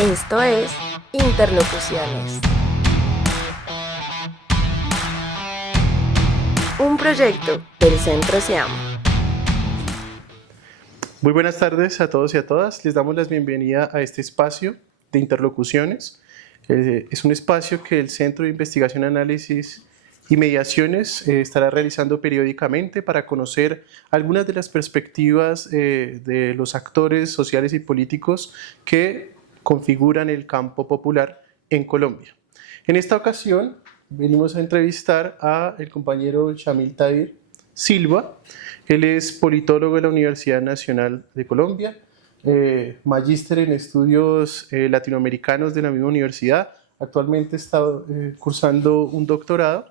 Esto es Interlocuciones, un proyecto del Centro SEAM. Muy buenas tardes a todos y a todas. Les damos la bienvenida a este espacio de interlocuciones. Es un espacio que el Centro de Investigación, Análisis y Mediaciones estará realizando periódicamente para conocer algunas de las perspectivas de los actores sociales y políticos que configuran el campo popular en Colombia. En esta ocasión venimos a entrevistar al compañero Shamil Tahir Silva. Él es politólogo de la Universidad Nacional de Colombia, magíster en estudios latinoamericanos de la misma universidad. Actualmente está cursando un doctorado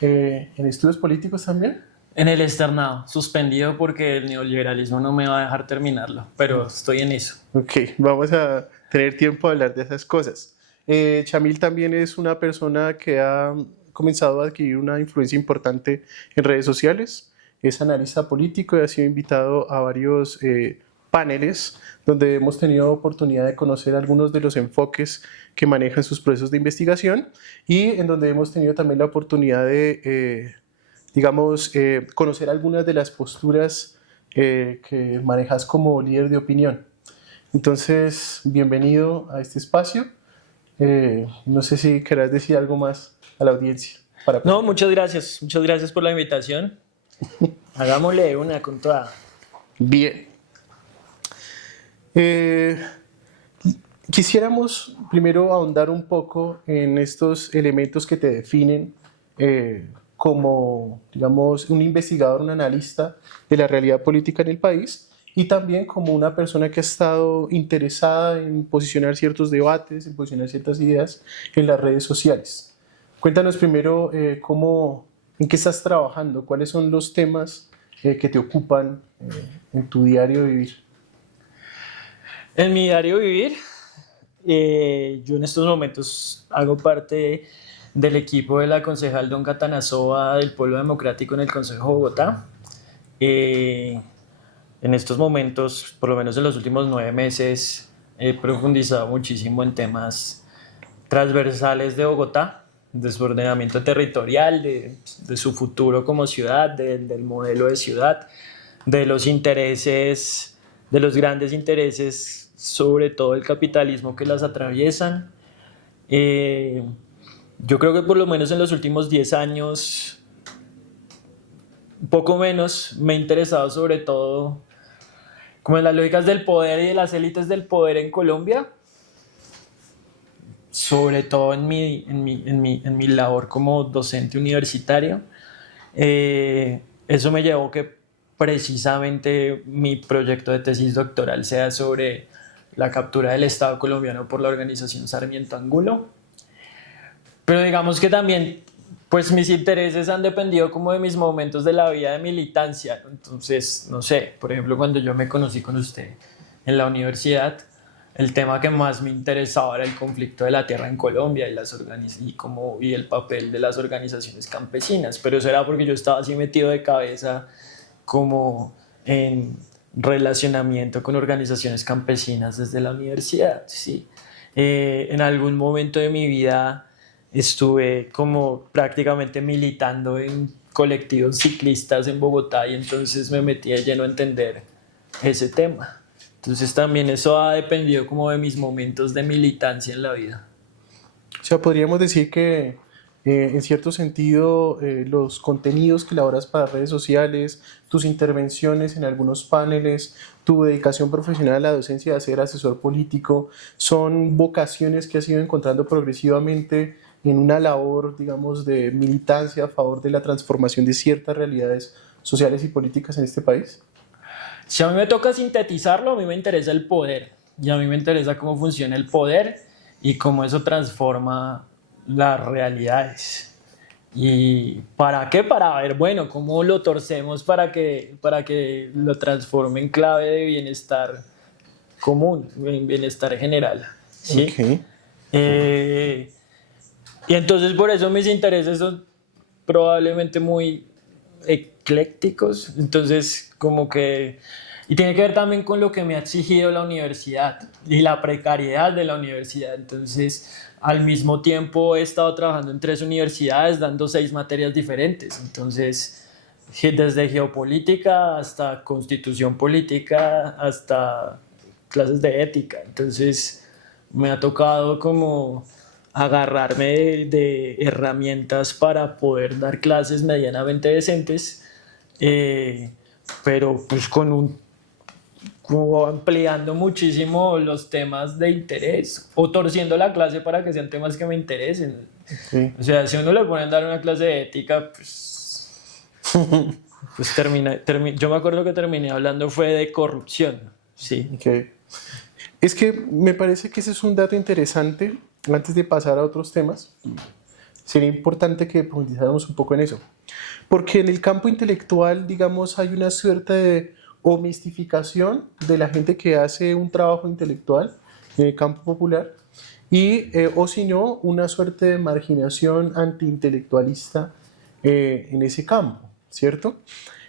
en estudios políticos también. En el externado, suspendido porque el neoliberalismo no me va a dejar terminarlo, pero estoy en eso. Ok, vamos a tener tiempo de hablar de esas cosas. Shamil también es una persona que ha comenzado a adquirir una influencia importante en redes sociales. Es analista político y ha sido invitado a varios paneles donde hemos tenido oportunidad de conocer algunos de los enfoques que manejan sus procesos de investigación y en donde hemos tenido también la oportunidad de conocer algunas de las posturas que manejas como líder de opinión. Entonces, bienvenido a este espacio. No sé si querrás decir algo más a la audiencia. No, muchas gracias por la invitación. Hagámosle una con toda. Bien. Quisiéramos primero ahondar un poco en estos elementos que te definen como, digamos, un investigador, un analista de la realidad política en el país y también como una persona que ha estado interesada en posicionar ciertos debates, en posicionar ciertas ideas en las redes sociales. Cuéntanos primero en qué estás trabajando, cuáles son los temas que te ocupan en tu diario vivir. En mi diario vivir, yo en estos momentos hago parte del equipo de la concejal Don Catanazova del Pueblo Democrático en el Consejo de Bogotá. En estos momentos, por lo menos en los últimos 9 meses, he profundizado muchísimo en temas transversales de Bogotá, de su ordenamiento territorial, de su futuro como ciudad, del modelo de ciudad, de los intereses, de los grandes intereses, sobre todo el capitalismo que las atraviesan. Yo creo que por lo menos en los últimos 10 años, un poco menos, me he interesado sobre todo como en las lógicas del poder y de las élites del poder en Colombia, sobre todo en mi labor como docente universitario. Eso me llevó que precisamente mi proyecto de tesis doctoral sea sobre la captura del Estado colombiano por la organización Sarmiento Angulo. Pero digamos que también pues mis intereses han dependido como de mis momentos de la vida de militancia. Entonces, no sé, por ejemplo, cuando yo me conocí con usted en la universidad, el tema que más me interesaba era el conflicto de la tierra en Colombia y el papel de las organizaciones campesinas. Pero eso era porque yo estaba así metido de cabeza como en relacionamiento con organizaciones campesinas desde la universidad, sí. En algún momento de mi vida estuve como prácticamente militando en colectivos ciclistas en Bogotá y entonces me metí de lleno a entender ese tema. Entonces también eso ha dependido como de mis momentos de militancia en la vida. O sea, podríamos decir que en cierto sentido los contenidos que elaboras para redes sociales, tus intervenciones en algunos paneles, tu dedicación profesional a la docencia de ser asesor político, son vocaciones que has ido encontrando progresivamente en una labor, digamos, de militancia a favor de la transformación de ciertas realidades sociales y políticas en este país. Si a mí me toca sintetizarlo, a mí me interesa el poder y a mí me interesa cómo funciona el poder y cómo eso transforma las realidades. ¿Y para qué? Para ver, bueno, cómo lo torcemos para que lo transforme en clave de bienestar común, en bienestar general, ¿sí? Okay. Y entonces por eso mis intereses son probablemente muy eclécticos. Entonces como que Y tiene que ver también con lo que me ha exigido la universidad y la precariedad de la universidad. Entonces, al mismo tiempo he estado trabajando en 3 universidades, dando 6 materias diferentes. Entonces, desde geopolítica hasta constitución política, hasta clases de ética. Entonces, me ha tocado como agarrarme de herramientas para poder dar clases medianamente decentes, pero pues como ampliando muchísimo los temas de interés o torciendo la clase para que sean temas que me interesen. Sí. O sea, si uno le ponen a dar una clase de ética, pues yo me acuerdo que terminé hablando fue de corrupción, sí. Okay. Es que me parece que ese es un dato interesante. Antes de pasar a otros temas, sería importante que profundizáramos un poco en eso. Porque en el campo intelectual, digamos, hay una suerte de homistificación de la gente que hace un trabajo intelectual en el campo popular o si no, una suerte de marginación antiintelectualista en ese campo, ¿cierto?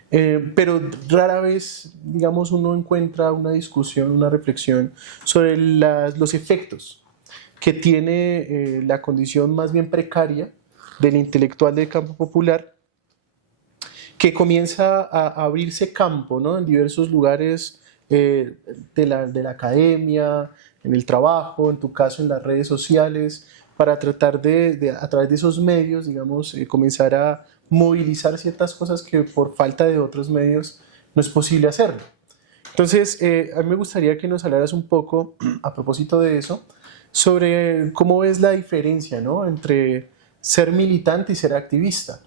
Pero rara vez, digamos, uno encuentra una discusión, una reflexión sobre los efectos que tiene la condición más bien precaria del intelectual del campo popular, que comienza a abrirse campo, ¿no? En diversos lugares de la academia, en el trabajo, en tu caso en las redes sociales, para tratar a través de esos medios, digamos, comenzar a movilizar ciertas cosas que por falta de otros medios no es posible hacerlo. Entonces, a mí me gustaría que nos hablaras un poco, a propósito de eso, sobre cómo ves la diferencia, ¿no?, entre ser militante y ser activista.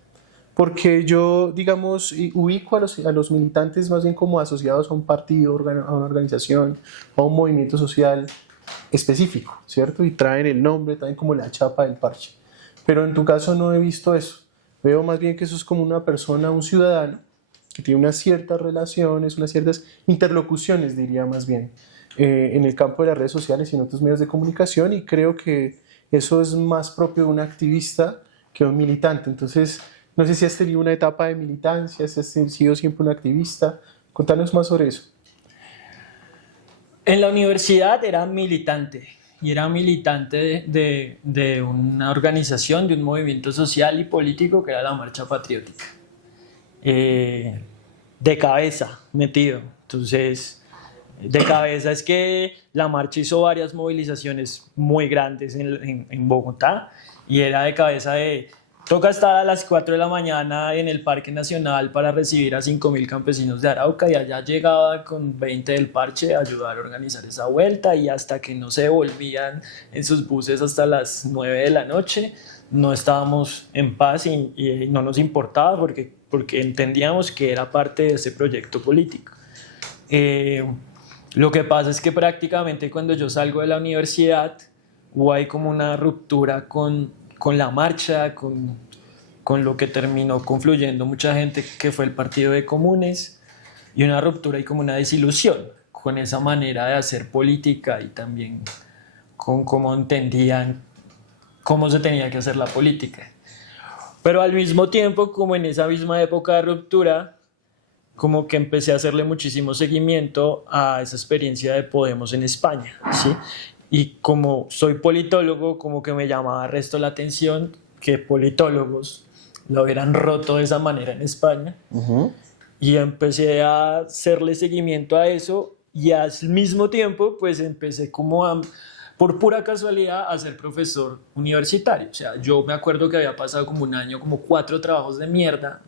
Porque yo, digamos, ubico a los militantes más bien como asociados a un partido, a una organización, a un movimiento social específico, ¿cierto? Y traen el nombre, traen como la chapa del parche. Pero en tu caso no he visto eso. Veo más bien que eso es como una persona, un ciudadano, que tiene unas ciertas relaciones, unas ciertas interlocuciones, diría más bien, en el campo de las redes sociales y en otros medios de comunicación, y creo que eso es más propio de un activista que de un militante. Entonces, no sé si has tenido una etapa de militancia, si has sido siempre un activista. Contanos más sobre eso. En la universidad era militante, y era militante de una organización, de un movimiento social y político que era la Marcha Patriótica. De cabeza, metido. Entonces, de cabeza es que la marcha hizo varias movilizaciones muy grandes en Bogotá, y era de cabeza de: toca estar a las 4 de la mañana en el Parque Nacional para recibir a 5.000 campesinos de Arauca, y allá llegaba con 20 del parche a ayudar a organizar esa vuelta, y hasta que no se devolvían en sus buses hasta las 9 de la noche, no estábamos en paz, y no nos importaba porque entendíamos que era parte de ese proyecto político. Lo que pasa es que prácticamente cuando yo salgo de la universidad hubo ahí como una ruptura con la marcha, con lo que terminó confluyendo mucha gente, que fue el Partido de Comunes, y una ruptura y como una desilusión con esa manera de hacer política, y también con cómo entendían cómo se tenía que hacer la política. Pero al mismo tiempo, como en esa misma época de ruptura, como que empecé a hacerle muchísimo seguimiento a esa experiencia de Podemos en España, ¿sí? Y como soy politólogo, como que me llamaba resto la atención que politólogos lo hubieran roto de esa manera en España. Uh-huh. Y empecé a hacerle seguimiento a eso, y al mismo tiempo pues empecé como por pura casualidad a ser profesor universitario. O sea, yo me acuerdo que había pasado como un año, como 4 trabajos de mierda,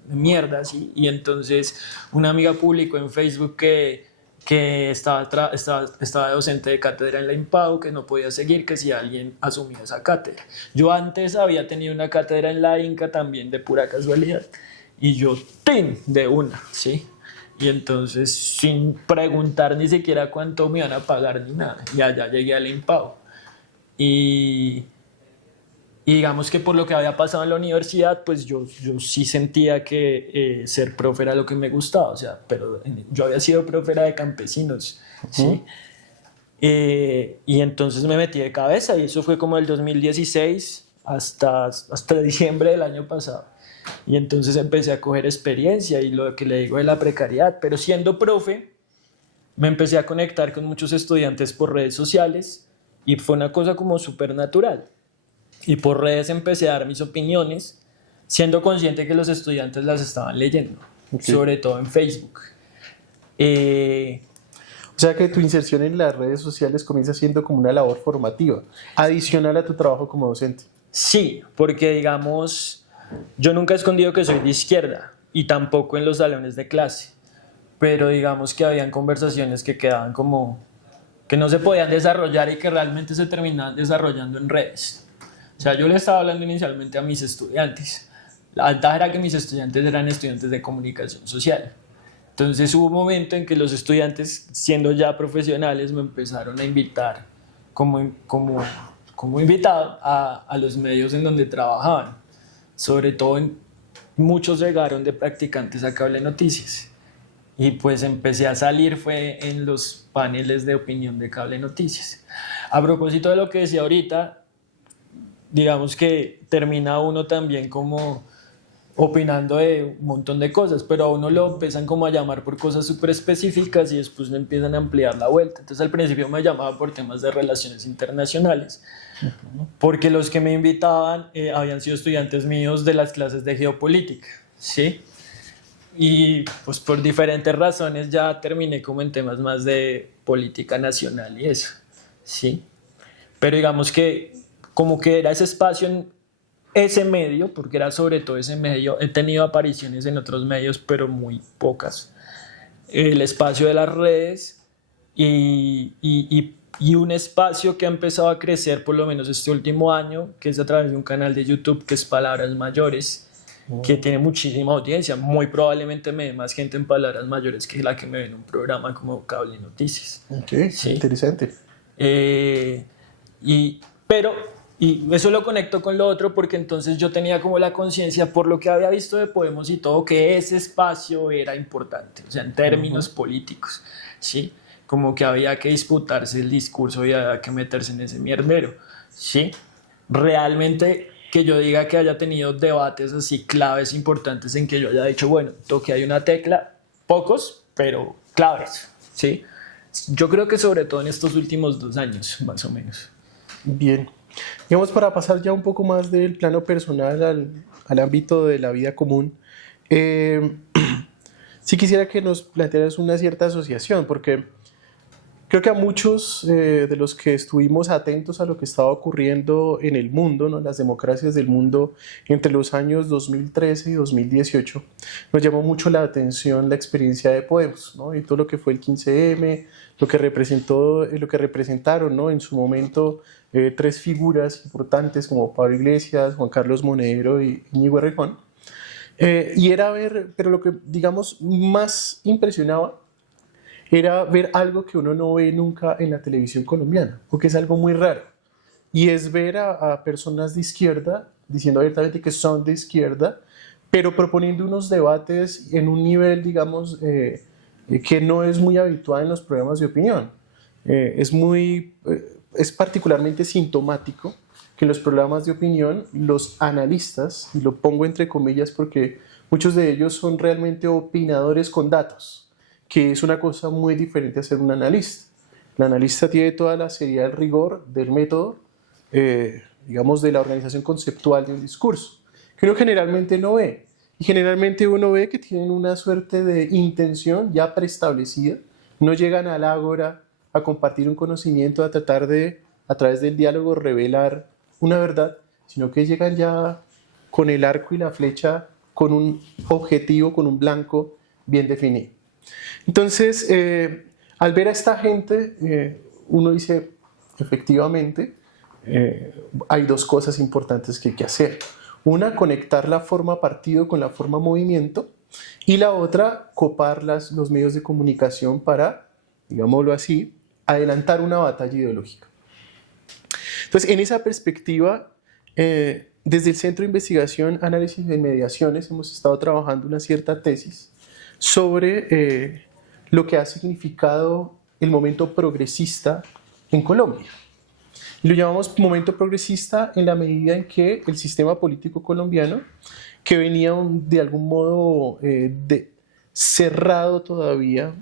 ¿sí? Y entonces una amiga publicó en Facebook que estaba docente de cátedra en la IMPAU, que no podía seguir, que si alguien asumía esa cátedra. Yo antes había tenido una cátedra en la INCA también de pura casualidad, y yo, ¡tin!, de una, ¿sí? Y entonces, sin preguntar ni siquiera cuánto me iban a pagar ni nada, y allá llegué a la IMPAU. Y digamos que por lo que había pasado en la universidad, pues yo sí sentía que ser profe era lo que me gustaba, o sea, pero yo había sido profe de campesinos, ¿sí? Uh-huh. Y entonces me metí de cabeza, y eso fue como del 2016 hasta diciembre del año pasado. Y entonces empecé a coger experiencia, y lo que le digo de la precariedad, pero siendo profe, me empecé a conectar con muchos estudiantes por redes sociales y fue una cosa como súper natural. Y por redes empecé a dar mis opiniones, siendo consciente que los estudiantes las estaban leyendo, sobre todo en Facebook. O sea que tu inserción en las redes sociales comienza siendo como una labor formativa, adicional a tu trabajo como docente. Sí, porque digamos, yo nunca he escondido que soy de izquierda y tampoco en los salones de clase, pero digamos que habían conversaciones que quedaban como que no se podían desarrollar y que realmente se terminaban desarrollando en redes. O sea, yo le estaba hablando inicialmente a mis estudiantes. La ventaja era que mis estudiantes eran estudiantes de comunicación social. Entonces hubo un momento en que los estudiantes, siendo ya profesionales, me empezaron a invitar como invitado a los medios en donde trabajaban. Sobre todo, muchos llegaron de practicantes a Cable Noticias. Y pues empecé a salir fue en los paneles de opinión de Cable Noticias. A propósito de lo que decía ahorita, digamos que termina uno también como opinando de un montón de cosas, pero a uno lo empiezan como a llamar por cosas súper específicas y después le empiezan a ampliar la vuelta. Entonces al principio me llamaban por temas de relaciones internacionales, porque los que me invitaban habían sido estudiantes míos de las clases de geopolítica, ¿sí? Y pues por diferentes razones ya terminé como en temas más de política nacional y eso, ¿sí? Pero digamos que como que era ese espacio en ese medio, porque era sobre todo ese medio, he tenido apariciones en otros medios, pero muy pocas. El espacio de las redes y un espacio que ha empezado a crecer por lo menos este último año, que es a través de un canal de YouTube que es Palabras Mayores, que tiene muchísima audiencia. Muy probablemente me ve más gente en Palabras Mayores que la que me ve en un programa como Cable Noticias. Ok, ¿sí? Interesante. Y eso lo conecto con lo otro porque entonces yo tenía como la conciencia por lo que había visto de Podemos y todo que ese espacio era importante, o sea, en términos políticos, ¿sí? Como que había que disputarse el discurso y había que meterse en ese mierdero, ¿sí? Realmente que yo diga que haya tenido debates así claves importantes en que yo haya dicho, bueno, toque hay una tecla, pocos, pero claves, ¿sí? Yo creo que sobre todo en estos últimos 2 años, más o menos. Bien. Digamos, para pasar ya un poco más del plano personal al ámbito de la vida común, sí quisiera que nos plantearas una cierta asociación, porque creo que a muchos de los que estuvimos atentos a lo que estaba ocurriendo en el mundo, ¿no?, las democracias del mundo entre los años 2013 y 2018, nos llamó mucho la atención la experiencia de Podemos, ¿no?, y todo lo que fue el 15M, lo que representaron, ¿no?, en su momento 3 figuras importantes como Pablo Iglesias, Juan Carlos Monedero y Íñigo Errejón. Y era ver, pero lo que digamos más impresionaba era ver algo que uno no ve nunca en la televisión colombiana, porque es algo muy raro, y es ver a personas de izquierda diciendo abiertamente que son de izquierda, pero proponiendo unos debates en un nivel, digamos, que no es muy habitual en los programas de opinión. Es particularmente sintomático que en los programas de opinión los analistas, y lo pongo entre comillas porque muchos de ellos son realmente opinadores con datos, que es una cosa muy diferente a ser un analista. El analista tiene toda la seriedad, el rigor del método, digamos, de la organización conceptual de un discurso, que uno generalmente no ve. Y generalmente uno ve que tienen una suerte de intención ya preestablecida, no llegan al ágora a compartir un conocimiento, a tratar de, a través del diálogo, revelar una verdad, sino que llegan ya con el arco y la flecha, con un objetivo, con un blanco bien definido. Entonces, al ver a esta gente, uno dice, efectivamente, hay 2 cosas importantes que hay que hacer. Una, conectar la forma partido con la forma movimiento, y la otra, copar los medios de comunicación para, digámoslo así, adelantar una batalla ideológica. Entonces, en esa perspectiva, desde el Centro de Investigación, Análisis y Mediaciones hemos estado trabajando una cierta tesis sobre lo que ha significado el momento progresista en Colombia. Y lo llamamos momento progresista en la medida en que el sistema político colombiano, que venía de algún modo cerrado todavía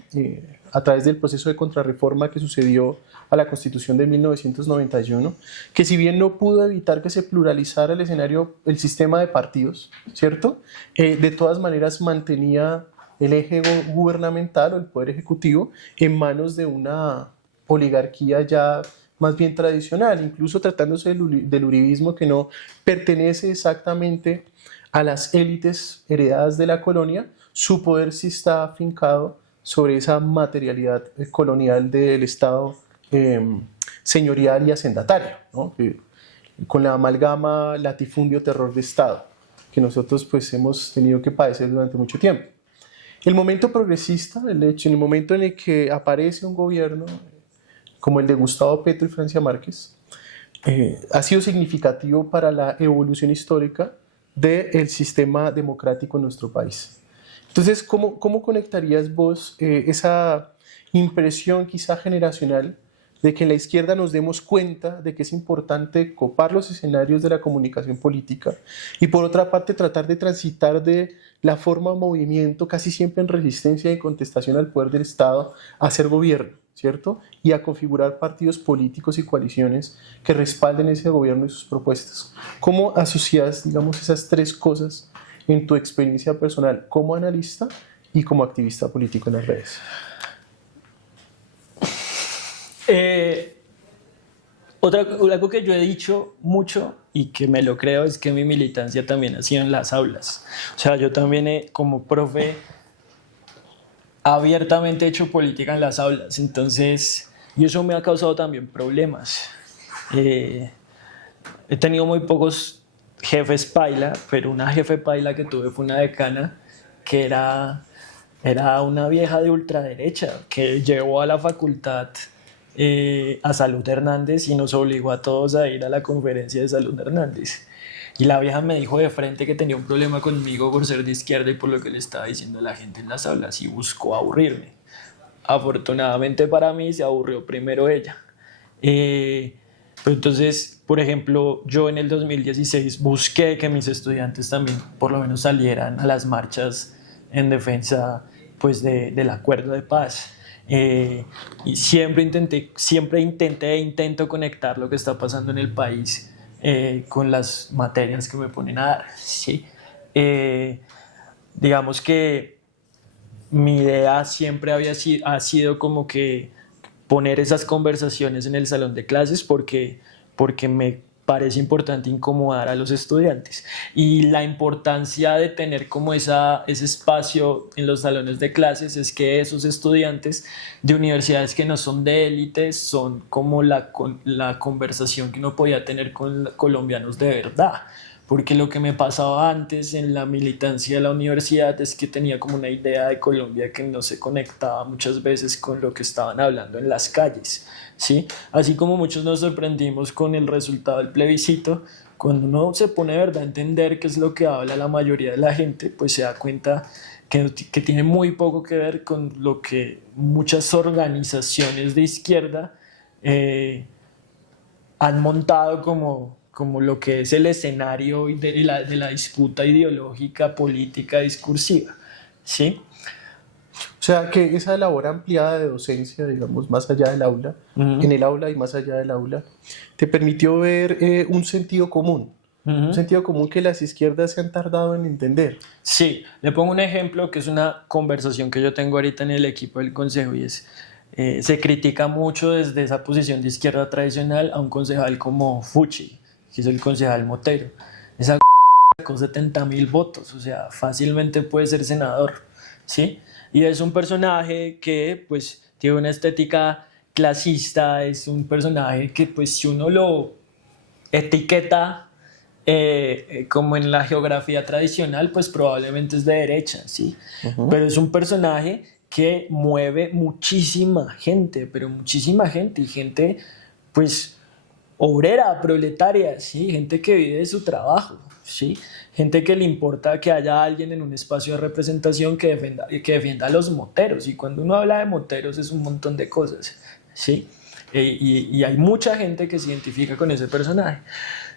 a través del proceso de contrarreforma que sucedió a la Constitución de 1991, que si bien no pudo evitar que se pluralizara el escenario, el sistema de partidos, ¿cierto? De todas maneras mantenía el eje gubernamental o el poder ejecutivo en manos de una oligarquía ya más bien tradicional, incluso tratándose del uribismo, que no pertenece exactamente a las élites heredadas de la colonia. Su poder sí está afincado sobre esa materialidad colonial del Estado señorial y hacendatario, ¿no? Con la amalgama latifundio terror de Estado que nosotros pues hemos tenido que padecer durante mucho tiempo. El momento progresista, el hecho, en el momento en el que aparece un gobierno como el de Gustavo Petro y Francia Márquez, ha sido significativo para la evolución histórica del sistema democrático en nuestro país. Entonces, ¿cómo conectarías vos esa impresión quizá generacional de que en la izquierda nos demos cuenta de que es importante copar los escenarios de la comunicación política y por otra parte tratar de transitar de la forma de movimiento casi siempre en resistencia y contestación al poder del Estado a hacer gobierno, ¿cierto? Y a configurar partidos políticos y coaliciones que respalden ese gobierno y sus propuestas? ¿Cómo asocias, digamos, esas tres cosas en tu experiencia personal como analista y como activista político en las redes? Algo que yo he dicho mucho y que me lo creo es que mi militancia también ha sido en las aulas. O sea, yo también como profe abiertamente he hecho política en las aulas, entonces, y eso me ha causado también problemas. He tenido muy pocos jefes paila, pero una jefe paila que tuve fue una decana que era una vieja de ultraderecha que llevó a la facultad a Salud Hernández y nos obligó a todos a ir a la conferencia de Salud Hernández. Y la vieja me dijo de frente que tenía un problema conmigo por ser de izquierda y por lo que le estaba diciendo a la gente en las aulas y buscó aburrirme. Afortunadamente para mí se aburrió primero ella. Pero entonces, por ejemplo, yo en el 2016 busqué que mis estudiantes también por lo menos salieran a las marchas en defensa pues, del acuerdo de paz. Y siempre intento conectar lo que está pasando en el país con las materias que me ponen a dar, ¿sí? Digamos que mi idea siempre ha sido como que poner esas conversaciones en el salón de clases porque me parece importante incomodar a los estudiantes y la importancia de tener como ese espacio en los salones de clases es que esos estudiantes de universidades que no son de élites son como la conversación que uno podía tener con colombianos de verdad, porque lo que me pasaba antes en la militancia de la universidad es que tenía como una idea de Colombia que no se conectaba muchas veces con lo que estaban hablando en las calles, ¿sí? Así como muchos nos sorprendimos con el resultado del plebiscito, cuando uno se pone de verdad a entender qué es lo que habla la mayoría de la gente, pues se da cuenta que tiene muy poco que ver con lo que muchas organizaciones de izquierda han montado como lo que es el escenario de la disputa ideológica, política, discursiva, ¿sí? O sea, que esa labor ampliada de docencia, digamos, más allá del aula, en el aula y más allá del aula, te permitió ver un sentido común, un sentido común que las izquierdas se han tardado en entender. Sí, le pongo un ejemplo que es una conversación que yo tengo ahorita en el equipo del consejo y es, se critica mucho desde esa posición de izquierda tradicional a un concejal como Fuchi, que es el concejal Motero. Esa sacó 70.000 votos, o sea, fácilmente puede ser senador, ¿sí? Y es un personaje que, pues, tiene una estética clasista, es un personaje que, pues, si uno lo etiqueta como en la geografía tradicional, pues probablemente es de derecha, ¿sí? Pero es un personaje que mueve muchísima gente, pero muchísima gente, y gente, pues, obrera, proletaria, ¿sí? Gente que vive de su trabajo, ¿sí? Gente que le importa que haya alguien en un espacio de representación que defienda a los moteros, y cuando uno habla de moteros es un montón de cosas, ¿sí? Y hay mucha gente que se identifica con ese personaje.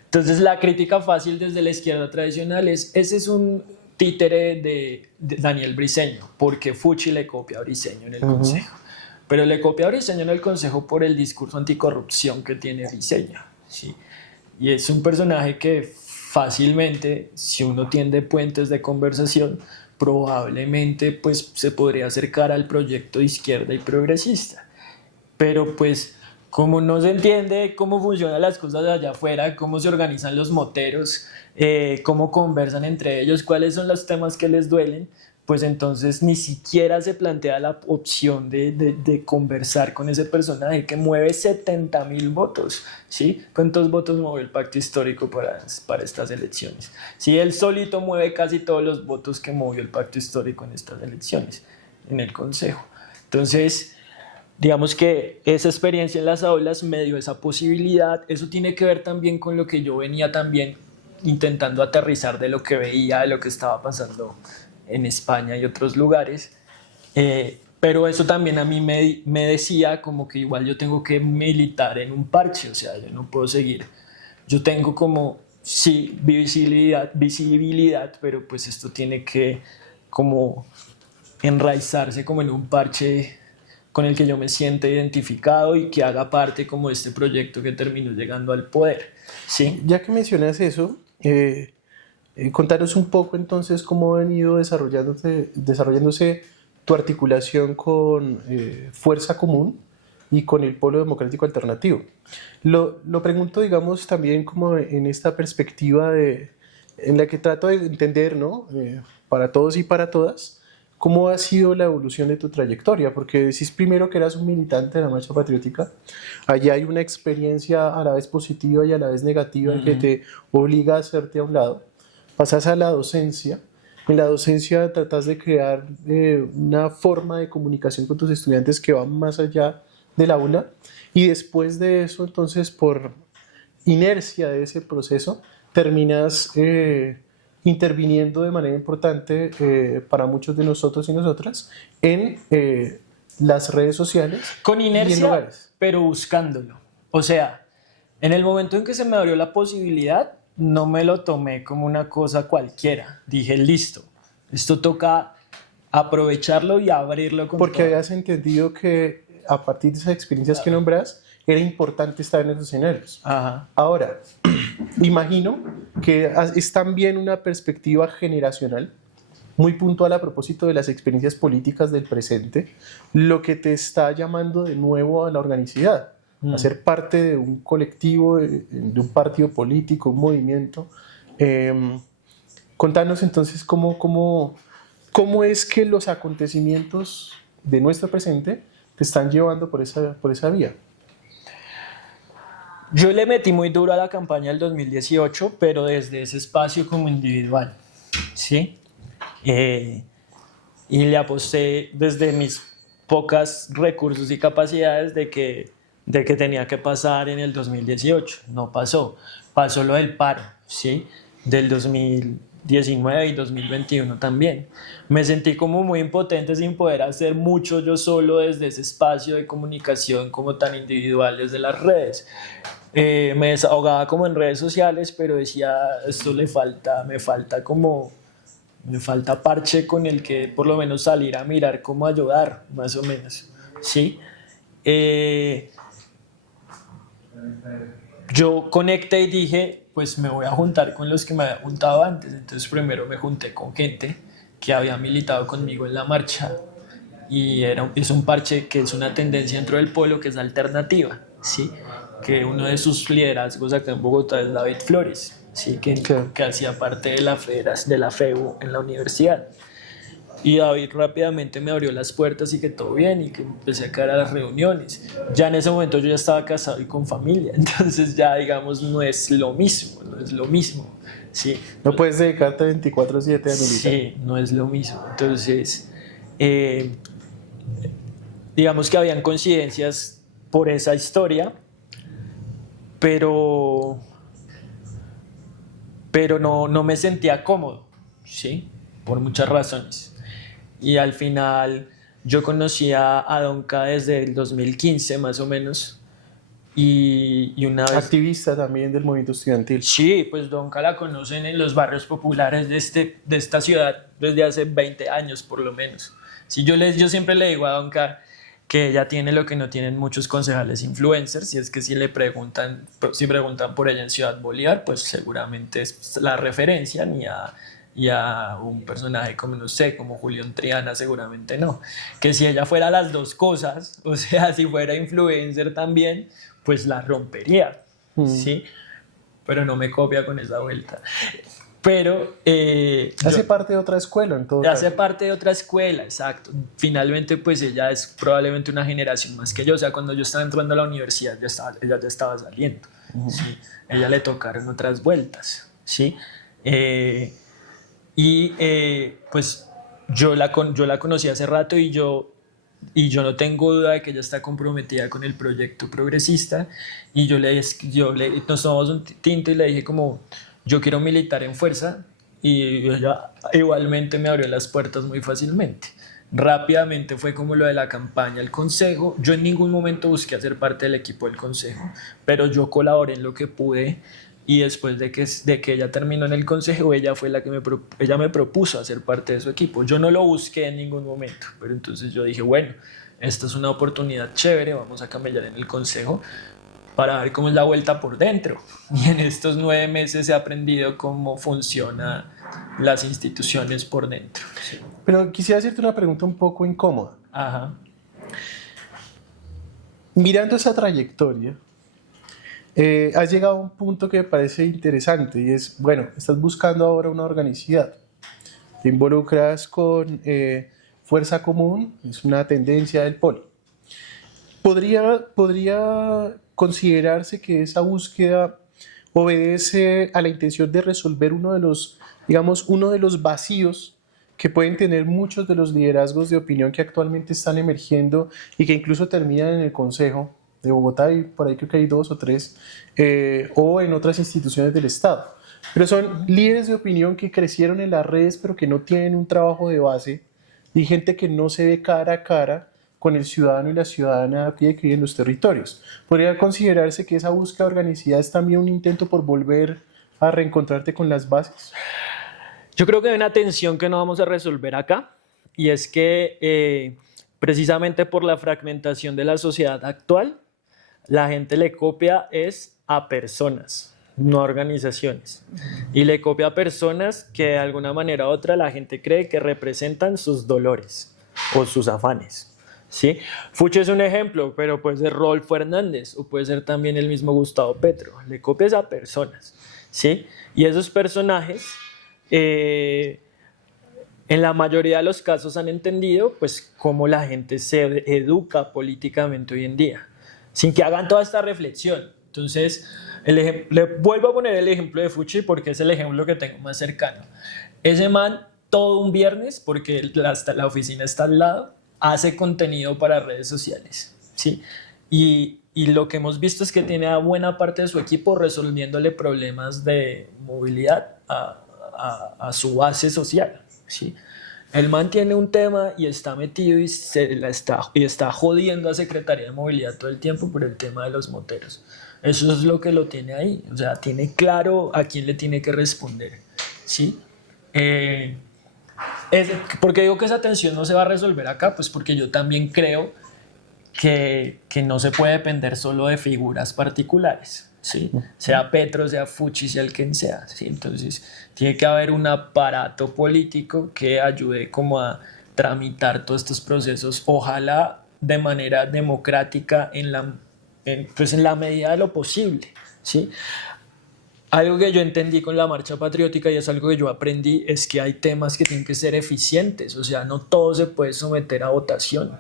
Entonces la crítica fácil desde la izquierda tradicional es, ese es un títere de Daniel Briceño, porque Fuchi le copia a Briceño en el consejo. Pero le copia a Briceño en el consejo por el discurso anticorrupción que tiene Briceño, ¿sí? Y es un personaje que fácilmente, si uno tiende puentes de conversación, probablemente pues, se podría acercar al proyecto de izquierda y progresista. Pero pues como no se entiende cómo funcionan las cosas de allá afuera, cómo se organizan los moteros, cómo conversan entre ellos, cuáles son los temas que les duelen, pues entonces ni siquiera se plantea la opción de conversar con ese personaje que mueve 70.000 votos, ¿sí? ¿Cuántos votos movió el pacto histórico para estas elecciones? Sí, él solito mueve casi todos los votos que movió el pacto histórico en estas elecciones, en el consejo. Entonces, digamos que esa experiencia en las aulas me dio esa posibilidad. Eso tiene que ver también con lo que yo venía también intentando aterrizar de lo que veía, de lo que estaba pasando en España y otros lugares, pero eso también a mí me decía como que igual yo tengo que militar en un parche, o sea, yo no puedo seguir, yo tengo como, sí, visibilidad, pero pues esto tiene que como enraizarse como en un parche con el que yo me sienta identificado y que haga parte como de este proyecto que terminó llegando al poder, ¿sí? Ya que mencionas eso, contanos un poco entonces cómo ha venido desarrollándose tu articulación con Fuerza Común y con el Polo Democrático Alternativo. Lo pregunto, digamos, también como en esta perspectiva en la que trato de entender, ¿no? Para todos y para todas, ¿cómo ha sido la evolución de tu trayectoria? Porque decís primero que eras un militante de la Marcha Patriótica. Allá hay una experiencia a la vez positiva y a la vez negativa que te obliga a hacerte a un lado. Pasas a la docencia. En la docencia tratas de crear una forma de comunicación con tus estudiantes que va más allá del aula. Y después de eso, entonces, por inercia de ese proceso, terminas interviniendo de manera importante para muchos de nosotros y nosotras en las redes sociales con inercia, y en lugares. Pero buscándolo. O sea, en el momento en que se me abrió la posibilidad, no me lo tomé como una cosa cualquiera. Dije, listo, esto toca aprovecharlo y abrirlo con Porque todo. habías entendido que a partir de esas experiencias que nombras, era importante estar en esos escenarios. Ajá. Ahora, imagino que es también una perspectiva generacional muy puntual a propósito de las experiencias políticas del presente, lo que te está llamando de nuevo a la organicidad, a ser parte de un colectivo, de un partido político, un movimiento. Contanos entonces cómo es que los acontecimientos de nuestro presente te están llevando por esa vía. Yo le metí muy duro a la campaña del 2018, pero desde ese espacio como individual, ¿sí? Y le aposté desde mis pocos recursos y capacidades de que tenía que pasar en el 2018. No pasó. Pasó lo del paro, ¿sí? Del 2019 y 2021 también. Me sentí como muy impotente sin poder hacer mucho yo solo desde ese espacio de comunicación como tan individual desde las redes. Me desahogaba como en redes sociales, pero decía, me falta parche con el que por lo menos salir a mirar cómo ayudar, más o menos, ¿sí? Yo conecté y dije, pues me voy a juntar con los que me había juntado antes. Entonces primero me junté con gente que había militado conmigo en la marcha y es un parche que es una tendencia dentro del polo que es alternativa, ¿sí? Que uno de sus liderazgos acá en Bogotá es David Flores, ¿sí? Que hacía parte de la FEU en la universidad. Y David rápidamente me abrió las puertas y que todo bien y que empecé a caer a las reuniones. Ya en ese momento yo ya estaba casado y con familia, entonces ya digamos no es lo mismo, ¿sí? No puedes dedicarte 24/7 a militar. Sí, no es lo mismo. Entonces, digamos que habían coincidencias por esa historia, pero no me sentía cómodo, ¿sí? Por muchas razones. Y al final yo conocí a Donca desde el 2015 más o menos, y una vez... Activista también del movimiento estudiantil. Sí, pues Donka la conocen en los barrios populares de esta ciudad desde hace 20 años por lo menos. Sí, yo siempre le digo a Donka que ella tiene lo que no tienen muchos concejales influencers, y es que si preguntan por ella en Ciudad Bolívar, pues seguramente la referencian, y a un personaje como, no sé, como Julián Triana seguramente no. Que si ella fuera las dos cosas, o sea, si fuera influencer también, pues la rompería, ¿sí? Pero no me copia con esa vuelta. Pero Hace parte de otra escuela, en todo hace caso. parte de otra escuela, exacto. Finalmente, pues ella es probablemente una generación más que yo. O sea, cuando yo estaba entrando a la universidad, ella ya estaba saliendo. ¿Sí? Ella le tocaron otras vueltas, ¿sí? Pues yo la conocí hace rato, y yo no tengo duda de que ella está comprometida con el proyecto progresista, y nos tomamos un tinto y le dije como, yo quiero militar en fuerza, y ella igualmente me abrió las puertas muy fácilmente. Rápidamente fue como lo de la campaña al consejo. Yo en ningún momento busqué hacer parte del equipo del consejo, pero yo colaboré en lo que pude, y después de que ella terminó en el consejo, ella fue la que ella me propuso hacer parte de su equipo. Yo no lo busqué en ningún momento, pero entonces yo dije, bueno, esta es una oportunidad chévere, vamos a camellar en el consejo para ver cómo es la vuelta por dentro. Y en estos 9 meses he aprendido cómo funcionan las instituciones por dentro. Sí. Pero quisiera hacerte una pregunta un poco incómoda. Ajá. Mirando esa trayectoria, has llegado a un punto que me parece interesante, y es, bueno, estás buscando ahora una organicidad. Te involucras con Fuerza Común, es una tendencia del Poli. ¿Podría considerarse que esa búsqueda obedece a la intención de resolver uno de los vacíos que pueden tener muchos de los liderazgos de opinión que actualmente están emergiendo y que incluso terminan en el Consejo de Bogotá, y por ahí creo que hay 2 o 3, o en otras instituciones del Estado? Pero son líderes de opinión que crecieron en las redes, pero que no tienen un trabajo de base, y gente que no se ve cara a cara con el ciudadano y la ciudadana a pie que vive en los territorios. ¿Podría considerarse que esa búsqueda de organicidad es también un intento por volver a reencontrarte con las bases? Yo creo que hay una tensión que no vamos a resolver acá, y es que precisamente por la fragmentación de la sociedad actual, la gente le copia a personas, no a organizaciones. Y le copia a personas que de alguna manera u otra la gente cree que representan sus dolores o sus afanes. ¿Sí? Fucho es un ejemplo, pero puede ser Rodolfo Hernández, o puede ser también el mismo Gustavo Petro. Le copias a personas, ¿sí? Y esos personajes, en la mayoría de los casos, han entendido pues cómo la gente se educa políticamente hoy en día, sin que hagan toda esta reflexión. Entonces, le vuelvo a poner el ejemplo de Fuchi porque es el ejemplo que tengo más cercano. Ese man, todo un viernes, porque la oficina está al lado, hace contenido para redes sociales, ¿sí? Y lo que hemos visto es que tiene a buena parte de su equipo resolviéndole problemas de movilidad a su base social, ¿sí? El man tiene un tema y está metido y está jodiendo a Secretaría de Movilidad todo el tiempo por el tema de los moteros. Eso es lo que lo tiene ahí, o sea, tiene claro a quién le tiene que responder, ¿sí? ¿Por qué digo que esa tensión no se va a resolver acá? Pues porque yo también creo que no se puede depender solo de figuras particulares, ¿sí? Sea Petro, sea Fuchi, sea el quien sea, ¿sí? Entonces tiene que haber un aparato político que ayude como a tramitar todos estos procesos, ojalá de manera democrática pues en la medida de lo posible, ¿sí? Algo que yo entendí con la marcha patriótica, y es algo que yo aprendí, es que hay temas que tienen que ser eficientes, o sea, no todo se puede someter a votación.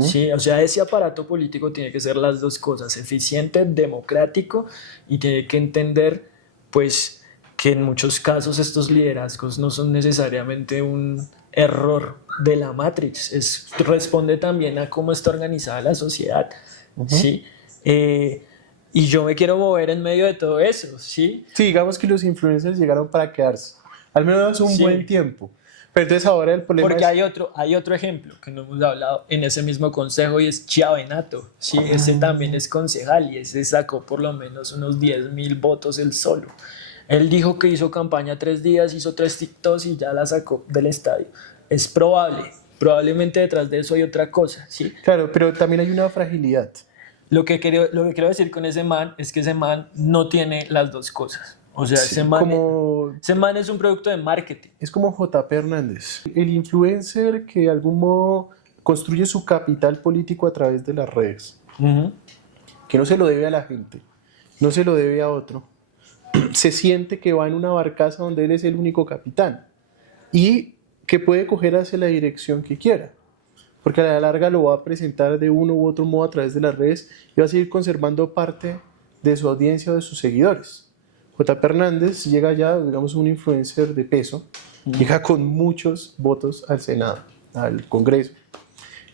¿Sí? O sea, ese aparato político tiene que ser las dos cosas, eficiente, democrático, y tiene que entender pues que en muchos casos estos liderazgos no son necesariamente un error de la Matrix, responde también a cómo está organizada la sociedad, ¿sí? Y yo me quiero mover en medio de todo eso, ¿sí? Sí, digamos que los influencers llegaron para quedarse, al menos un Sí. buen tiempo. Pero entonces ahora el problema Porque es... hay otro ejemplo que no hemos hablado en ese mismo consejo y es Chiavenato. Sí, ese también es concejal y ese sacó por lo menos unos 10.000 votos él solo. Él dijo que hizo campaña 3 días, hizo 3 TikToks y ya la sacó del estadio. Es probable, probablemente detrás de eso hay otra cosa, ¿sí? Claro, pero también hay una fragilidad. Lo que quiero decir con ese man es que ese man no tiene las dos cosas. O sea, Sí, ese man es un producto de marketing. es como JP Hernández, el influencer que de algún modo construye su capital político a través de las redes, que no se lo debe a la gente, no se lo debe a otro. Se siente que va en una barcaza donde él es el único capitán y que puede coger hacia la dirección que quiera, porque a la larga lo va a presentar de uno u otro modo a través de las redes y va a seguir conservando parte de su audiencia o de sus seguidores. JP Hernández llega ya, digamos, un influencer de peso, llega con muchos votos al Senado, al Congreso,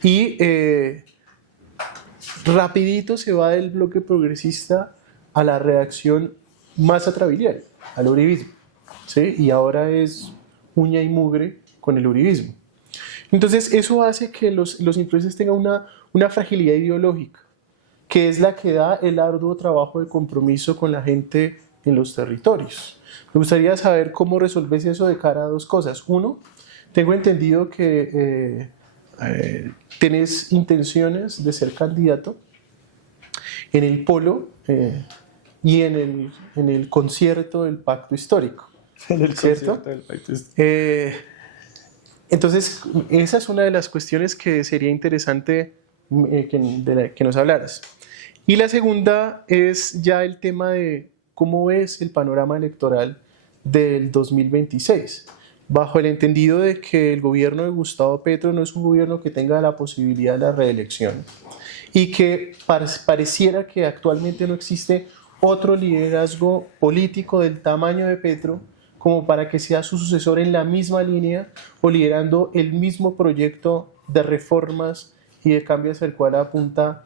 y rapidito se va del bloque progresista a la reacción más atrabiliar, al uribismo, ¿sí? Y ahora es uña y mugre con el uribismo. Entonces eso hace que los influencers tengan una fragilidad ideológica, que es la que da el arduo trabajo de compromiso con la gente en los territorios. Me gustaría saber cómo resolves eso de cara a dos cosas. Uno, tengo entendido que tenés intenciones de ser candidato en el polo y en el concierto del Pacto Histórico. En el ¿Cierto? concierto del Pacto Histórico. Entonces, esa es una de las cuestiones que sería interesante que nos hablaras. Y la segunda es ya el tema de cómo ves el panorama electoral del 2026, bajo el entendido de que el gobierno de Gustavo Petro no es un gobierno que tenga la posibilidad de la reelección y que pareciera que actualmente no existe otro liderazgo político del tamaño de Petro como para que sea su sucesor en la misma línea o liderando el mismo proyecto de reformas y de cambios al cual apunta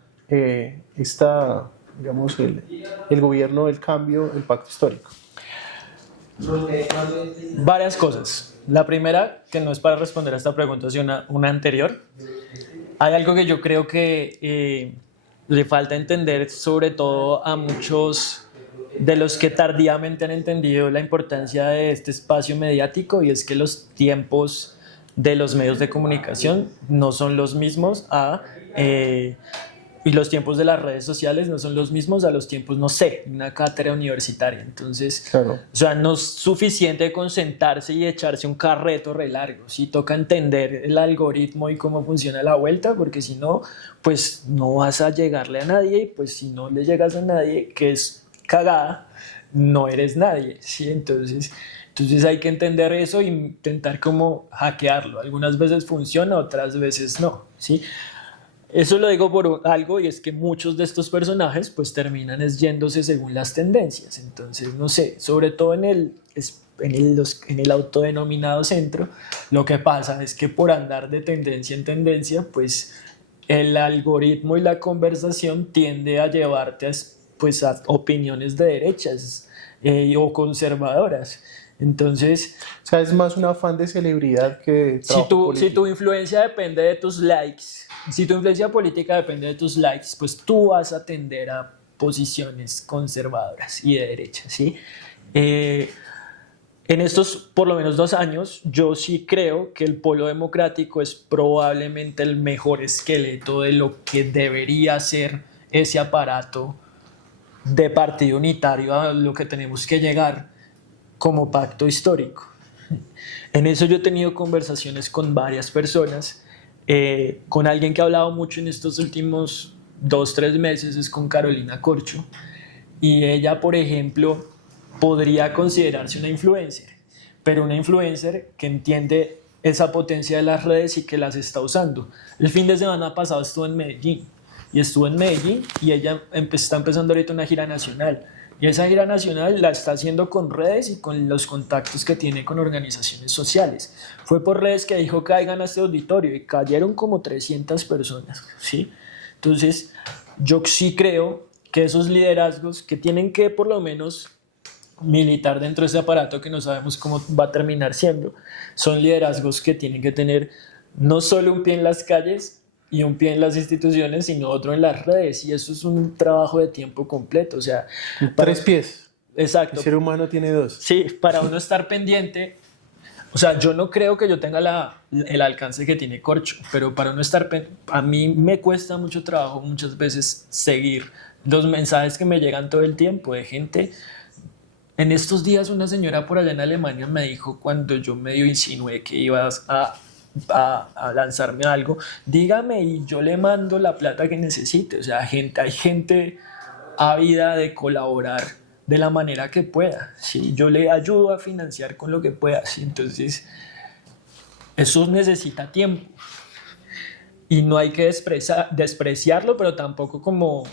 digamos, el gobierno del cambio, el pacto histórico. Varias cosas. La primera, que no es para responder a esta pregunta, sino una anterior. Hay algo que yo creo que le falta entender, sobre todo a muchos de los que tardíamente han entendido la importancia de este espacio mediático, y es que los tiempos de los medios de comunicación no son los mismos y los tiempos de las redes sociales no son los mismos a los tiempos, no sé, de una cátedra universitaria. Entonces, claro. O sea, no es suficiente con sentarse y echarse un carreto re largo. Sí, toca entender el algoritmo y cómo funciona la vuelta, porque si no, pues no vas a llegarle a nadie, y pues si no le llegas a nadie, que es cagada, no eres nadie, ¿sí? Entonces hay que entender eso e intentar como hackearlo. Algunas veces funciona, otras veces no, ¿sí? Eso lo digo por algo, y es que muchos de estos personajes pues terminan yéndose según las tendencias. Entonces, no sé, sobre todo en el autodenominado centro, lo que pasa es que por andar de tendencia en tendencia, pues el algoritmo y la conversación tiende a llevarte a opiniones de derechas o conservadoras. Entonces, O sea, es más un afán de celebridad que de trabajo político. si tu influencia depende de tus likes, si tu influencia política depende de tus likes, pues tú vas a tender a posiciones conservadoras y de derecha, ¿sí? En estos por lo menos 2 años, yo sí creo que el polo democrático es probablemente el mejor esqueleto de lo que debería ser ese aparato de partido unitario a lo que tenemos que llegar como pacto histórico. En eso yo he tenido conversaciones con varias personas, con alguien que ha hablado mucho en estos últimos 2-3 meses es con Carolina Corcho, y ella, por ejemplo, podría considerarse una influencer, pero una influencer que entiende esa potencia de las redes y que las está usando. El fin de semana pasado estuvo en Medellín y ella está empezando ahorita una gira nacional. Y esa gira nacional la está haciendo con redes y con los contactos que tiene con organizaciones sociales. Fue por redes que dijo: caigan a este auditorio, y cayeron como 300 personas, ¿sí? Entonces, yo sí creo que esos liderazgos que tienen que por lo menos militar dentro de ese aparato que no sabemos cómo va a terminar siendo. Son liderazgos que tienen que tener no solo un pie en las calles y un pie en las instituciones, sino otro en las redes, y eso es un trabajo de tiempo completo. O sea, para, 3 pies. exacto. El ser humano tiene 2. Sí, para uno estar pendiente, o sea, yo no creo que yo tenga el alcance que tiene Corcho, pero para uno estar a mí me cuesta mucho trabajo muchas veces seguir los mensajes que me llegan todo el tiempo de gente. En estos días una señora por allá en Alemania me dijo, cuando yo medio insinué que ibas a lanzarme algo, dígame y yo le mando la plata que necesite. O sea, hay gente ávida de colaborar de la manera que pueda, ¿sí? Yo le ayudo a financiar con lo que pueda, ¿sí? Entonces eso necesita tiempo y no hay que despreciarlo, pero tampoco como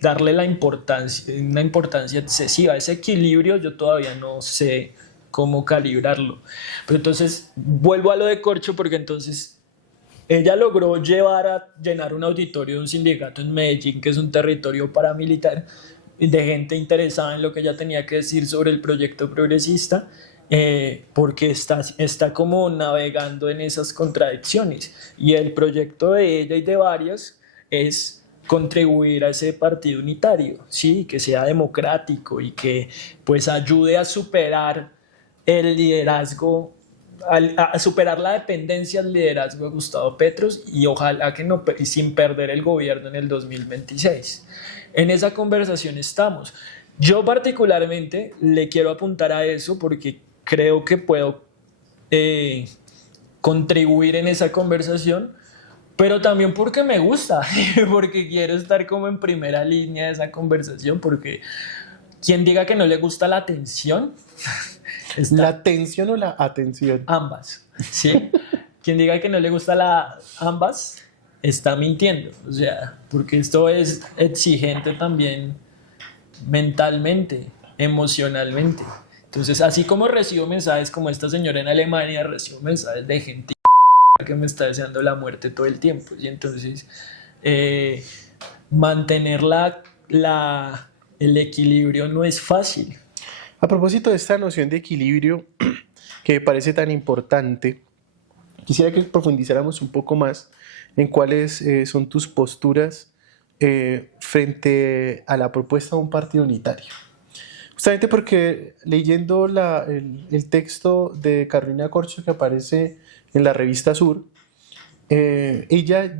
darle una importancia excesiva. Ese equilibrio yo todavía no sé cómo calibrarlo. Pero entonces vuelvo a lo de Corcho, porque entonces ella logró llenar un auditorio de un sindicato en Medellín, que es un territorio paramilitar, de gente interesada en lo que ella tenía que decir sobre el proyecto progresista, porque está como navegando en esas contradicciones. Y el proyecto de ella y de varias es contribuir a ese partido unitario, ¿sí? Que sea democrático y que pues ayude a superar el liderazgo, a superar la dependencia del liderazgo de Gustavo Petro, y ojalá que no, y sin perder el gobierno en el 2026. En esa conversación estamos. Yo particularmente le quiero apuntar a eso porque creo que puedo contribuir en esa conversación, pero también porque me gusta, porque quiero estar como en primera línea de esa conversación, porque quien diga que no le gusta la atención... ¿La atención o la atención? Ambas, ¿sí? Quien diga que no le gusta ambas está mintiendo, o sea, porque esto es exigente también mentalmente, emocionalmente. Entonces, así como recibo mensajes como esta señora en Alemania, recibo mensajes de gente que me está deseando la muerte todo el tiempo. Y entonces, mantener el equilibrio no es fácil. A propósito de esta noción de equilibrio que me parece tan importante, quisiera que profundizáramos un poco más en cuáles son tus posturas frente a la propuesta de un partido unitario. Justamente porque leyendo el texto de Carolina Corcho que aparece en la revista Sur, ella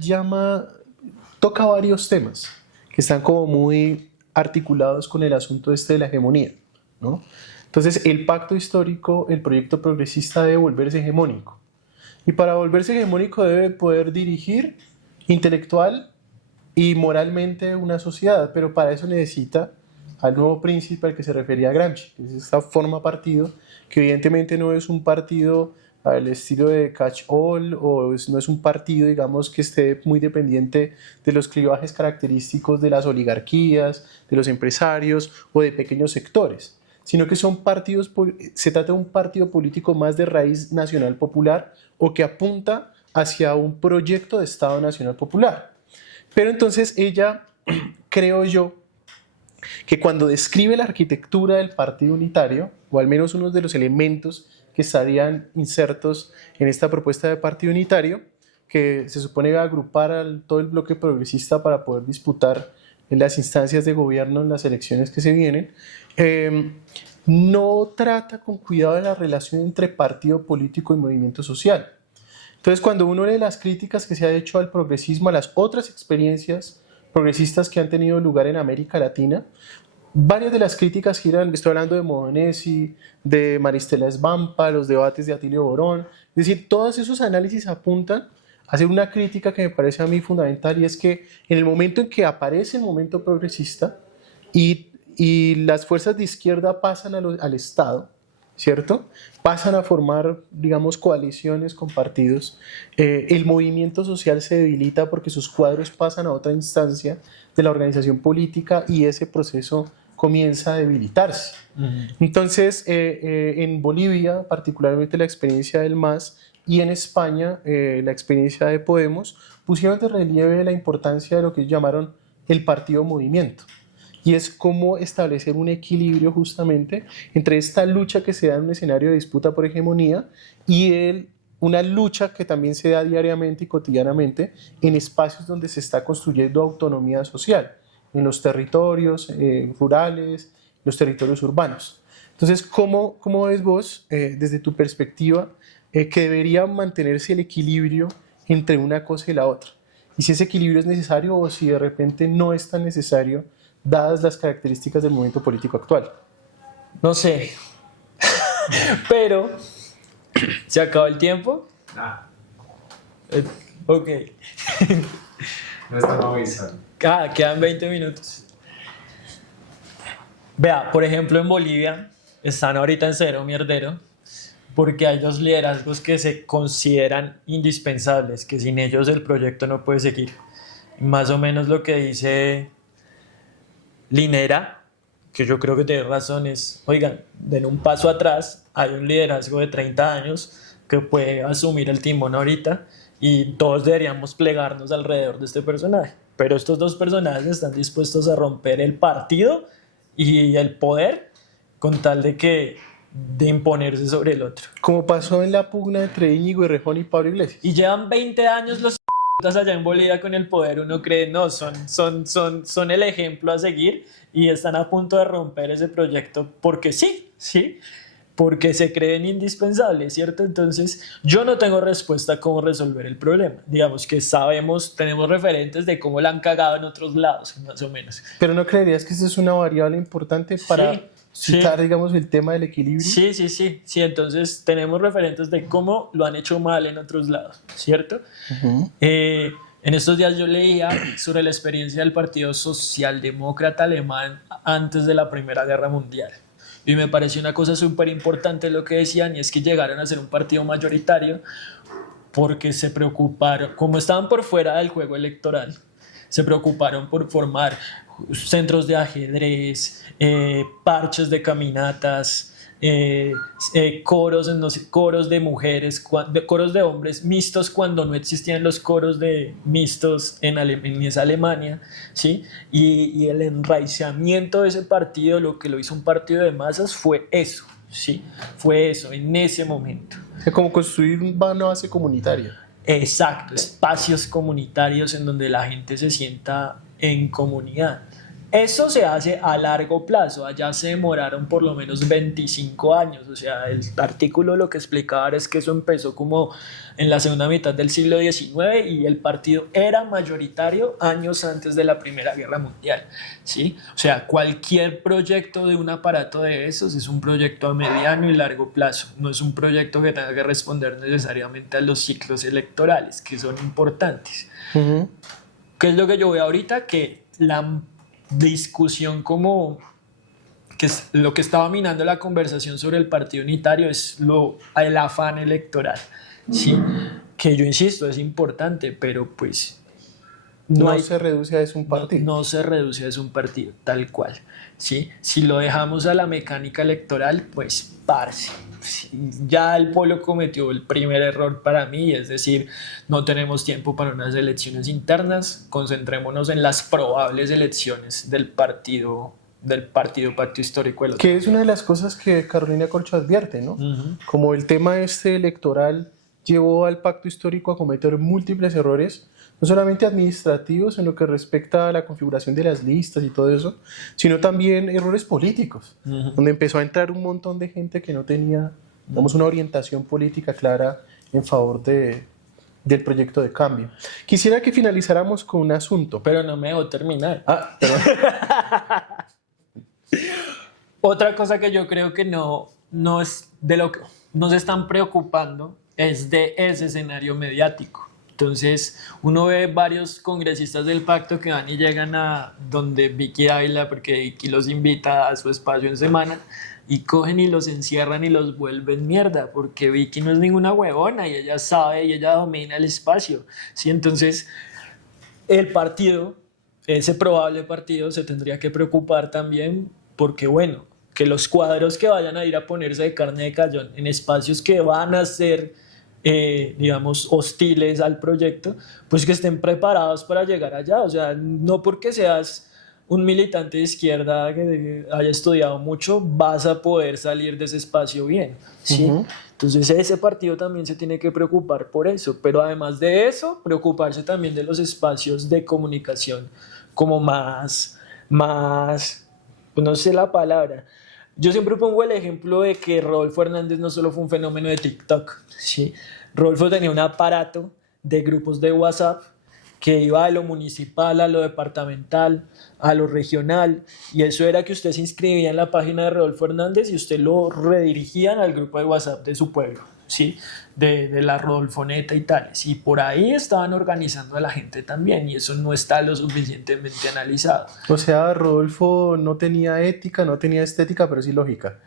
toca varios temas que están como muy articulados con el asunto de la hegemonía, ¿no? Entonces, el pacto histórico, el proyecto progresista debe volverse hegemónico. Y para volverse hegemónico debe poder dirigir intelectual y moralmente una sociedad, pero para eso necesita al nuevo príncipe al que se refería Gramsci, que es esta forma partido, que evidentemente no es un partido al estilo de catch-all, no es un partido, digamos, que esté muy dependiente de los clivajes característicos de las oligarquías, de los empresarios o de pequeños sectores, sino que se trata de un partido político más de raíz nacional popular o que apunta hacia un proyecto de Estado nacional popular. Pero entonces ella, creo yo, que cuando describe la arquitectura del partido unitario, o al menos uno de los elementos que estarían insertos en esta propuesta de partido unitario, que se supone va a agrupar todo el bloque progresista para poder disputar en las instancias de gobierno en las elecciones que se vienen, no trata con cuidado de la relación entre partido político y movimiento social. Entonces, cuando uno lee las críticas que se ha hecho al progresismo, a las otras experiencias progresistas que han tenido lugar en América Latina, varias de las críticas giran, estoy hablando de Modenesi, de Maristela Svampa, los debates de Atilio Borón, es decir, todos esos análisis apuntan a hacer una crítica que me parece a mí fundamental, y es que en el momento en que aparece el momento progresista y las fuerzas de izquierda pasan al Estado, ¿cierto? Pasan a formar, digamos, coaliciones con partidos, el movimiento social se debilita porque sus cuadros pasan a otra instancia de la organización política y ese proceso comienza a debilitarse. Entonces, en Bolivia, particularmente la experiencia del MAS, y en España, la experiencia de Podemos, pusieron de relieve la importancia de lo que llamaron el partido movimiento. y es cómo establecer un equilibrio justamente entre esta lucha que se da en un escenario de disputa por hegemonía y una lucha que también se da diariamente y cotidianamente en espacios donde se está construyendo autonomía social, en los territorios rurales, los territorios urbanos. Entonces, ¿cómo ves vos, desde tu perspectiva, que debería mantenerse el equilibrio entre una cosa y la otra? Y si ese equilibrio es necesario o si de repente no es tan necesario, dadas las características del momento político actual. No sé, pero ¿se acabó el tiempo? Ok. No estamos avisando. Quedan 20 minutos. Vea, por ejemplo, en Bolivia están ahorita en cero mierdero porque hay dos liderazgos que se consideran indispensables, que sin ellos el proyecto no puede seguir. Más o menos lo que dice Linera, que yo creo que tiene razón, es, oigan, den un paso atrás, hay un liderazgo de 30 años que puede asumir el timón ahorita y todos deberíamos plegarnos alrededor de este personaje. Pero estos dos personajes están dispuestos a romper el partido y el poder con tal de imponerse sobre el otro. Como pasó en la pugna entre Íñigo Errejón y Pablo Iglesias. Y llevan 20 años los allá en Bolivia con el poder, uno cree, no, son el ejemplo a seguir y están a punto de romper ese proyecto porque sí, porque se creen indispensables, ¿cierto? Entonces, yo no tengo respuesta a cómo resolver el problema. Digamos que tenemos referentes de cómo la han cagado en otros lados, más o menos. Pero ¿no creerías que esa es una variable importante para citar, digamos, el tema del equilibrio? Sí, entonces tenemos referentes de cómo lo han hecho mal en otros lados, ¿cierto? Uh-huh. En estos días yo leía sobre la experiencia del Partido Socialdemócrata Alemán antes de la Primera Guerra Mundial. Y me pareció una cosa súper importante lo que decían, y es que llegaron a ser un partido mayoritario porque se preocuparon, como estaban por fuera del juego electoral, se preocuparon por formar centros de ajedrez, parches de caminatas, coros de mujeres, coros de hombres mixtos cuando no existían los coros de mixtos en esa Alemania, ¿sí? Y el enraizamiento de ese partido, lo que lo hizo un partido de masas, fue eso, ¿sí? Fue eso, en ese momento. Es como construir una base comunitaria. Exacto, espacios comunitarios en donde la gente se sienta en comunidad. Eso se hace a largo plazo, allá se demoraron por lo menos 25 años, o sea, el artículo lo que explicaba es que eso empezó como en la segunda mitad del siglo XIX y el partido era mayoritario años antes de la Primera Guerra Mundial, ¿sí? O sea, cualquier proyecto de un aparato de esos es un proyecto a mediano y largo plazo, no es un proyecto que tenga que responder necesariamente a los ciclos electorales, que son importantes. Uh-huh. ¿Qué es lo que yo veo ahorita? Que la discusión como que es lo que estaba minando la conversación sobre el partido unitario es el afán electoral, ¿sí? Que yo insisto es importante, pero pues no se reduce a eso un partido. No se reduce a eso un partido, tal cual, ¿sí? Si lo dejamos a la mecánica electoral, pues parce, ya el pueblo cometió el primer error para mí, es decir, no tenemos tiempo para unas elecciones internas, concentrémonos en las probables elecciones del partido Pacto Histórico. Que es una de las cosas que Carolina Corcho advierte, ¿no? Uh-huh. Como el tema electoral llevó al Pacto Histórico a cometer múltiples errores, no solamente administrativos en lo que respecta a la configuración de las listas y todo eso, sino también errores políticos, uh-huh, donde empezó a entrar un montón de gente que no tenía, digamos, una orientación política clara en favor del proyecto de cambio. Quisiera que finalizáramos con un asunto. Pero no me dejó terminar. Perdón. Otra cosa que yo creo que no es de lo que nos están preocupando es de ese escenario mediático. Entonces, uno ve varios congresistas del pacto que van y llegan a donde Vicky Ávila, porque Vicky los invita a su espacio en semana, y cogen y los encierran y los vuelven mierda, porque Vicky no es ninguna huevona y ella sabe y ella domina el espacio, ¿sí? Entonces, el partido, ese probable partido, se tendría que preocupar también porque, bueno, que los cuadros que vayan a ir a ponerse de carne de cañón en espacios que van a ser digamos, hostiles al proyecto, pues que estén preparados para llegar allá. O sea, no porque seas un militante de izquierda que haya estudiado mucho, vas a poder salir de ese espacio bien, ¿sí? Ujú. Entonces ese partido también se tiene que preocupar por eso, pero además de eso, preocuparse también de los espacios de comunicación como más, pues no sé la palabra. Yo siempre pongo el ejemplo de que Rodolfo Hernández no solo fue un fenómeno de TikTok, ¿sí? Rodolfo tenía un aparato de grupos de WhatsApp que iba a lo municipal, a lo departamental, a lo regional, y eso era que usted se inscribía en la página de Rodolfo Hernández y usted lo redirigían al grupo de WhatsApp de su pueblo, ¿sí? De la Rodolfoneta y tales, y por ahí estaban organizando a la gente también, y eso no está lo suficientemente analizado. O sea, Rodolfo no tenía ética, no tenía estética, pero sí lógica.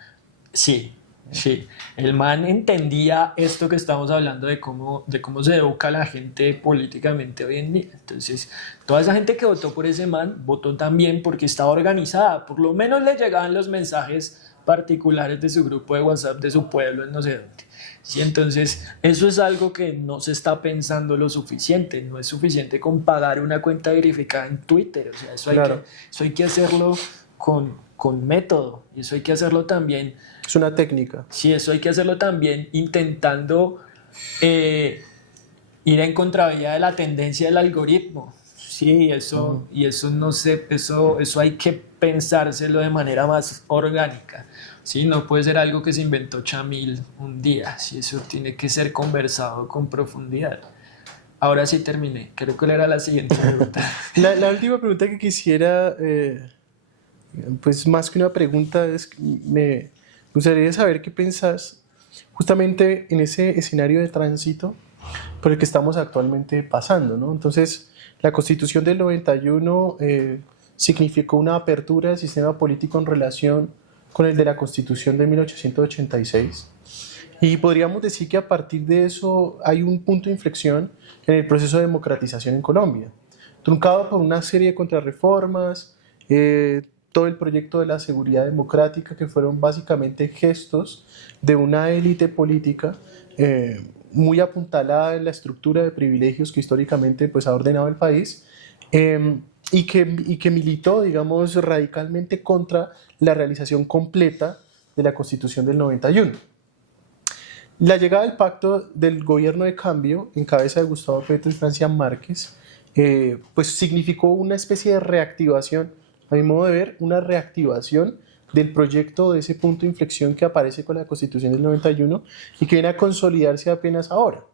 Sí, sí. El man entendía esto que estamos hablando de cómo se educa a la gente políticamente hoy en día. Entonces, toda esa gente que votó por ese man, votó también porque estaba organizada. Por lo menos le llegaban los mensajes particulares de su grupo de WhatsApp, de su pueblo, en no sé dónde. Sí, entonces, eso es algo que no se está pensando lo suficiente. No es suficiente con pagar una cuenta verificada en Twitter. O sea, Claro. eso hay que hacerlo con método. Y eso hay que hacerlo también. Es una técnica. Sí, eso hay que hacerlo también intentando ir en contravía de la tendencia del algoritmo. Sí, y eso no sé, eso hay que pensárselo de manera más orgánica. Sí, no puede ser algo que se inventó Chamil un día. Sí, eso tiene que ser conversado con profundidad. Ahora sí terminé. Creo que era la siguiente pregunta. La última pregunta que quisiera, pues más que una pregunta, es que me gustaría saber qué pensás justamente en ese escenario de tránsito por el que estamos actualmente pasando, ¿no? Entonces, la Constitución del 91 significó una apertura del sistema político en relación con el de la Constitución de 1886. Y podríamos decir que a partir de eso hay un punto de inflexión en el proceso de democratización en Colombia, truncado por una serie de contrarreformas, todo el proyecto de la seguridad democrática, que fueron básicamente gestos de una élite política muy apuntalada en la estructura de privilegios que históricamente pues, ha ordenado el país, y que militó, digamos, radicalmente contra la realización completa de la Constitución del 91. La llegada del pacto del gobierno de cambio, en cabeza de Gustavo Petro y Francia Márquez, pues significó una especie de reactivación, a mi modo de ver, una reactivación del proyecto de ese punto de inflexión que aparece con la Constitución del 91 y que viene a consolidarse apenas ahora.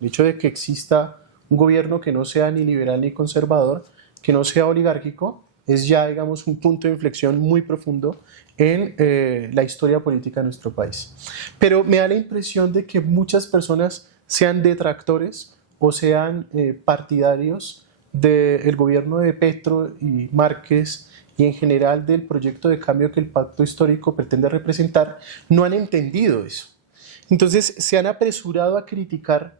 El hecho de que exista un gobierno que no sea ni liberal ni conservador, que no sea oligárquico, es ya, digamos, un punto de inflexión muy profundo en la historia política de nuestro país. Pero me da la impresión de que muchas personas sean detractores o sean partidarios del gobierno de Petro y Márquez y en general del proyecto de cambio que el pacto histórico pretende representar, no han entendido eso. Entonces se han apresurado a criticar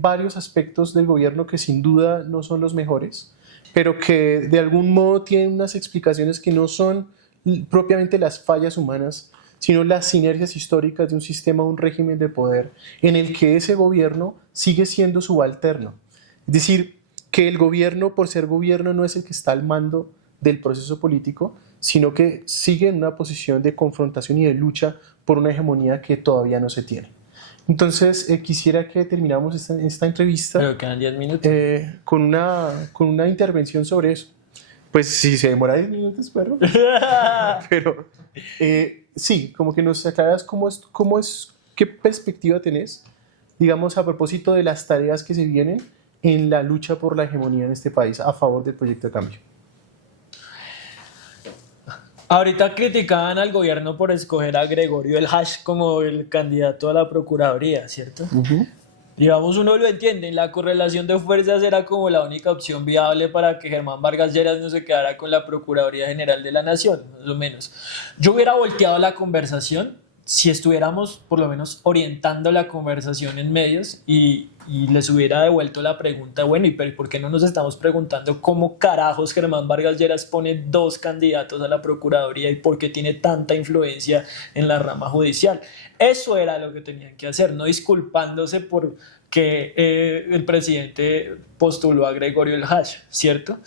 varios aspectos del gobierno que sin duda no son los mejores, pero que de algún modo tienen unas explicaciones que no son propiamente las fallas humanas, sino las sinergias históricas de un sistema, un régimen de poder en el que ese gobierno sigue siendo subalterno. Es decir, que el gobierno, por ser gobierno, no es el que está al mando del proceso político, sino que sigue en una posición de confrontación y de lucha por una hegemonía que todavía no se tiene. Entonces, quisiera que termináramos esta entrevista Pero quedan 10 minutos. con una intervención sobre eso. Pues si se demora 10 minutos, pero, pero sí, como que nos aclaras qué perspectiva tenés, digamos, a propósito de las tareas que se vienen en la lucha por la hegemonía en este país a favor del proyecto de cambio. Ahorita criticaban al gobierno por escoger a Gregorio El Hash como el candidato a la Procuraduría, ¿cierto? Digamos, uno lo entiende, la correlación de fuerzas era como la única opción viable para que Germán Vargas Lleras no se quedara con la Procuraduría General de la Nación, más o menos. Yo hubiera volteado la conversación si estuviéramos por lo menos orientando la conversación en medios y les hubiera devuelto la pregunta, bueno, ¿y por qué no nos estamos preguntando cómo carajos Germán Vargas Lleras pone 2 candidatos a la Procuraduría y por qué tiene tanta influencia en la rama judicial? Eso era lo que tenían que hacer, no disculpándose por que el presidente postuló a Gregorio El Hash, ¿cierto?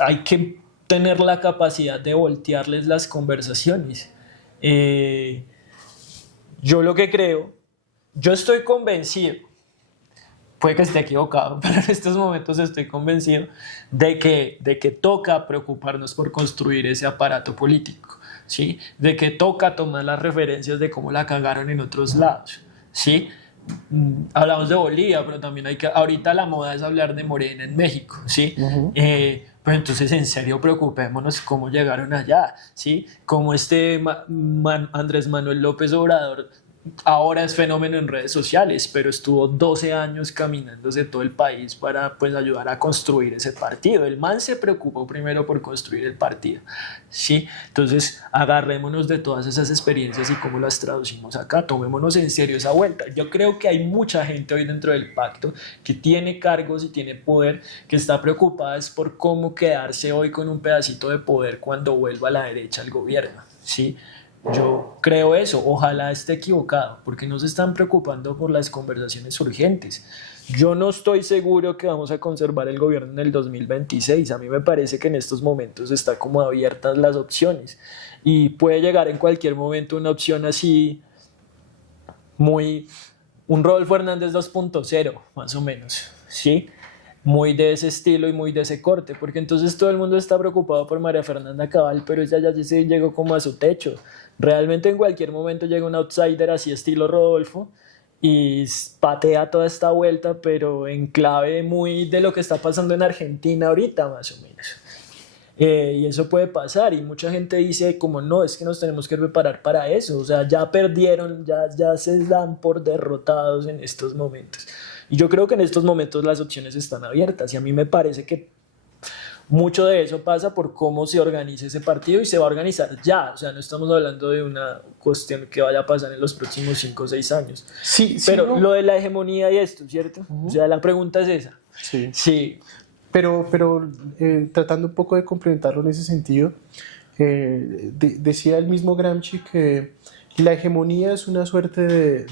Hay que tener la capacidad de voltearles las conversaciones. Yo lo que creo, yo estoy convencido, puede que esté equivocado, pero en estos momentos estoy convencido de que toca preocuparnos por construir ese aparato político, ¿sí? De que toca tomar las referencias de cómo la cagaron en otros lados, ¿sí? Hablamos de Bolivia, pero también ahorita la moda es hablar de Morena en México, ¿sí? Pues entonces en serio preocupémonos cómo llegaron allá, ¿sí? Cómo Andrés Manuel López Obrador ahora es fenómeno en redes sociales, pero estuvo 12 años caminándose todo el país para pues ayudar a construir ese partido. El man se preocupó primero por construir el partido, ¿sí? Entonces agarrémonos de todas esas experiencias y cómo las traducimos acá, tomémonos en serio esa vuelta. Yo creo que hay mucha gente hoy dentro del pacto que tiene cargos y tiene poder, que está preocupada es por cómo quedarse hoy con un pedacito de poder cuando vuelva a la derecha al gobierno, ¿sí? Yo creo eso, ojalá esté equivocado, porque no se están preocupando por las conversaciones urgentes. Yo no estoy seguro que vamos a conservar el gobierno en el 2026. A mí me parece que en estos momentos están como abiertas las opciones y puede llegar en cualquier momento una opción así, un Rodolfo Hernández 2.0, más o menos, ¿sí? Muy de ese estilo y muy de ese corte, porque entonces todo el mundo está preocupado por María Fernanda Cabal, pero ella ya se llegó como a su techo. Realmente en cualquier momento llega un outsider así estilo Rodolfo y patea toda esta vuelta, pero en clave muy de lo que está pasando en Argentina ahorita, más o menos. Y eso puede pasar y mucha gente dice como no, es que nos tenemos que preparar para eso, o sea, ya perdieron, ya se dan por derrotados en estos momentos. Y yo creo que en estos momentos las opciones están abiertas y a mí me parece que mucho de eso pasa por cómo se organiza ese partido y se va a organizar ya, o sea, no estamos hablando de una cuestión que vaya a pasar en los próximos 5 o 6 años. Sí, pero no. lo de la hegemonía y esto, ¿cierto? O sea, la pregunta es esa. Sí. Sí. Pero tratando un poco de complementarlo en ese sentido, decía el mismo Gramsci que la hegemonía es una suerte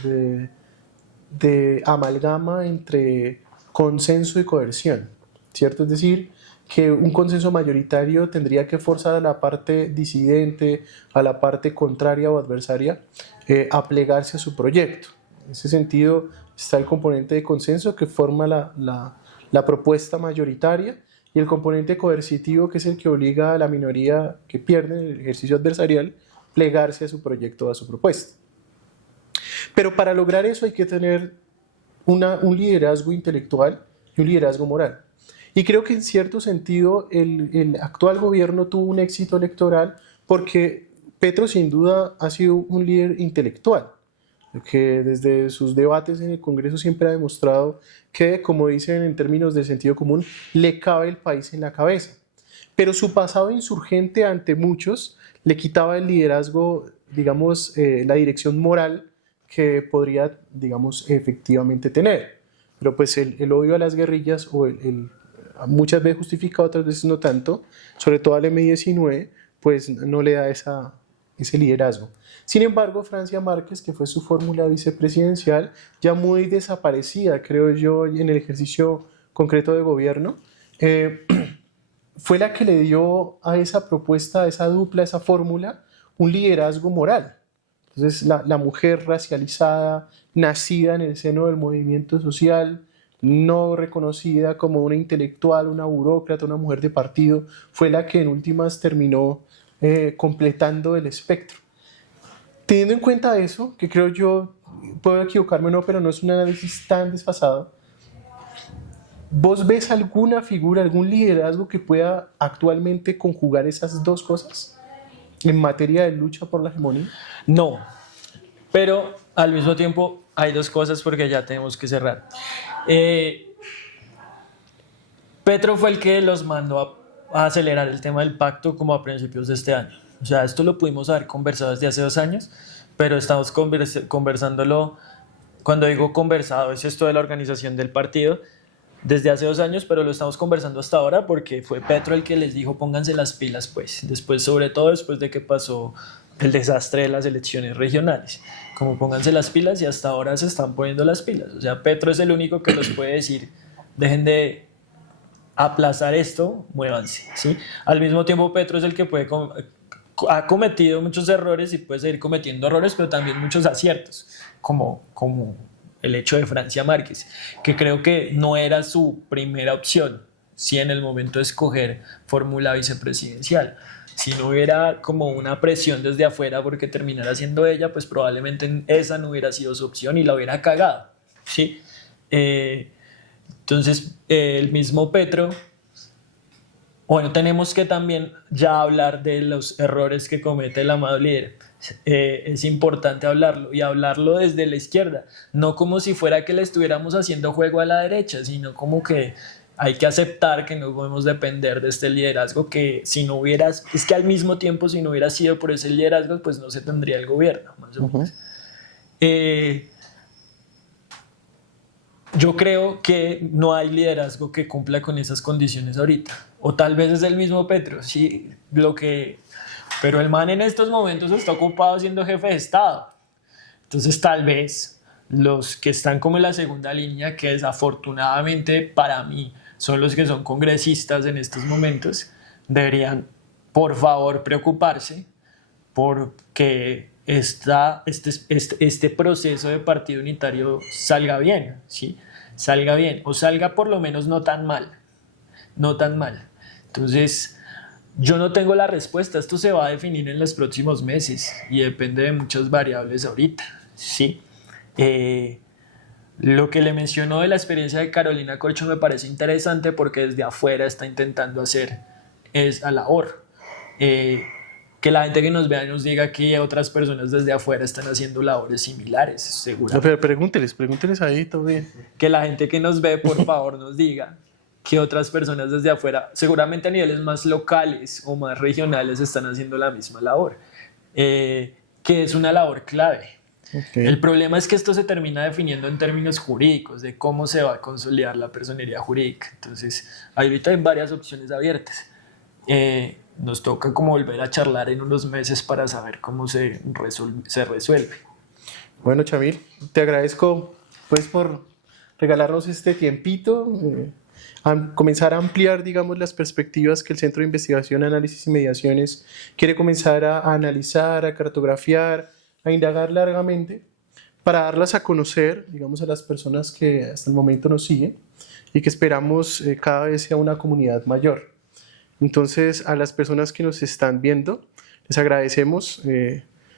de amalgama entre consenso y coerción, ¿cierto? Es decir, que un consenso mayoritario tendría que forzar a la parte disidente, a la parte contraria o adversaria, a plegarse a su proyecto. En ese sentido está el componente de consenso que forma la propuesta mayoritaria y el componente coercitivo que es el que obliga a la minoría que pierde en el ejercicio adversarial plegarse a su proyecto, a su propuesta. Pero para lograr eso hay que tener un liderazgo intelectual y un liderazgo moral. Y creo que en cierto sentido el actual gobierno tuvo un éxito electoral porque Petro sin duda ha sido un líder intelectual, que desde sus debates en el Congreso siempre ha demostrado que, como dicen en términos de sentido común, le cabe el país en la cabeza. Pero su pasado insurgente ante muchos le quitaba el liderazgo, digamos, la dirección moral que podría, digamos, efectivamente tener. Pero pues el odio a las guerrillas, o muchas veces justificado, otras veces no tanto, sobre todo al M-19, pues no le da ese liderazgo. Sin embargo, Francia Márquez, que fue su fórmula vicepresidencial, ya muy desaparecida, creo yo, en el ejercicio concreto de gobierno, fue la que le dio a esa propuesta, a esa dupla, a esa fórmula, un liderazgo moral. Entonces, la mujer racializada, nacida en el seno del movimiento social, no reconocida como una intelectual, una burócrata, una mujer de partido, fue la que en últimas terminó completando el espectro. Teniendo en cuenta eso, que creo yo, puedo equivocarme o no, pero no es un análisis tan desfasado, ¿vos ves alguna figura, algún liderazgo que pueda actualmente conjugar esas dos cosas en materia de lucha por la hegemonía? No, pero al mismo tiempo hay dos cosas porque ya tenemos que cerrar. Petro fue el que los mandó a acelerar el tema del pacto como a principios de este año. O sea, esto lo pudimos haber conversado desde hace 2 años, pero estamos conversándolo. Cuando digo conversado, es esto de la organización del partido desde hace 2 años, pero lo estamos conversando hasta ahora porque fue Petro el que les dijo pónganse las pilas, pues. Después, sobre todo después de que pasó el desastre de las elecciones regionales. Como pónganse las pilas, y hasta ahora se están poniendo las pilas. O sea, Petro es el único que los puede decir, dejen de aplazar esto, muévanse, ¿sí? Al mismo tiempo, Petro es el que ha cometido muchos errores y puede seguir cometiendo errores, pero también muchos aciertos, como el hecho de Francia Márquez, que creo que no era su primera opción, si en el momento de escoger fórmula vicepresidencial. Si no hubiera como una presión desde afuera porque terminara siendo ella, pues probablemente esa no hubiera sido su opción y la hubiera cagado, ¿sí? Entonces, el mismo Petro, bueno, tenemos que también ya hablar de los errores que comete el amado líder. Es importante hablarlo y hablarlo desde la izquierda, no como si fuera que le estuviéramos haciendo juego a la derecha, sino como que hay que aceptar que no podemos depender de este liderazgo, que si no hubieras, es que al mismo tiempo si no hubiera sido por ese liderazgo, pues no se tendría el gobierno, más o menos. Yo creo que no hay liderazgo que cumpla con esas condiciones ahorita, o tal vez es el mismo Petro, sí, pero el man en estos momentos está ocupado siendo jefe de Estado. Entonces tal vez los que están como en la segunda línea, que desafortunadamente para mí son los que son congresistas en estos momentos, deberían por favor preocuparse porque este proceso de partido unitario salga bien, ¿sí? Salga bien, o salga por lo menos no tan mal, no tan mal. Entonces, yo no tengo la respuesta, esto se va a definir en los próximos meses y depende de muchas variables ahorita, ¿sí? Lo que le mencionó de la experiencia de Carolina Corcho me parece interesante porque desde afuera está intentando hacer esa labor. Que la gente que nos vea nos diga que otras personas desde afuera están haciendo labores similares, seguro. No, pero pregúnteles ahí, todo bien. Que la gente que nos ve, por favor, nos diga que otras personas desde afuera, seguramente a niveles más locales o más regionales, están haciendo la misma labor, que es una labor clave. Okay. El problema es que esto se termina definiendo en términos jurídicos, de cómo se va a consolidar la personería jurídica. Entonces, ahorita hay varias opciones abiertas. Nos toca como volver a charlar en unos meses para saber cómo se resuelve. Bueno, Chamil, te agradezco pues por regalarnos este tiempito, comenzar a ampliar, digamos, las perspectivas que el Centro de Investigación, Análisis y Mediaciones quiere comenzar a analizar, a cartografiar, a indagar largamente para darlas a conocer, digamos, a las personas que hasta el momento nos siguen y que esperamos cada vez sea una comunidad mayor. Entonces, a las personas que nos están viendo, les agradecemos.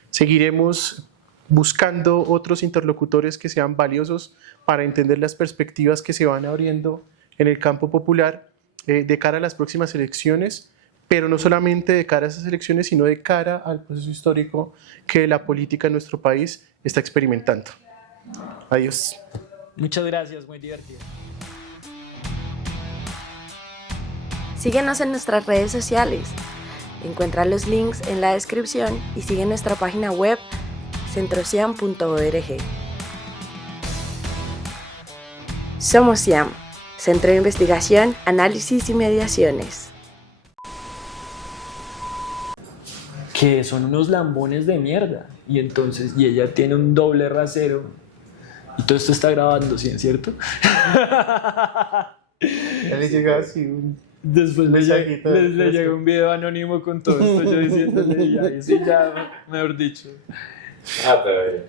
Seguiremos buscando otros interlocutores que sean valiosos para entender las perspectivas que se van abriendo en el campo popular de cara a las próximas elecciones, pero no solamente de cara a esas elecciones, sino de cara al proceso histórico que la política en nuestro país está experimentando. Adiós. Muchas gracias, muy divertido. Síguenos en nuestras redes sociales. Encuentra los links en la descripción y sigue nuestra página web centrociam.org. Somos CIAM, Centro de Investigación, Análisis y Mediaciones. Que son unos lambones de mierda. Y entonces, y ella tiene un doble rasero. Y todo esto está grabando, ¿sí es cierto? Ya le llega así un... Después le llega un video anónimo con todo esto, yo diciéndole, y ahí sí ya, mejor dicho. Ah, pero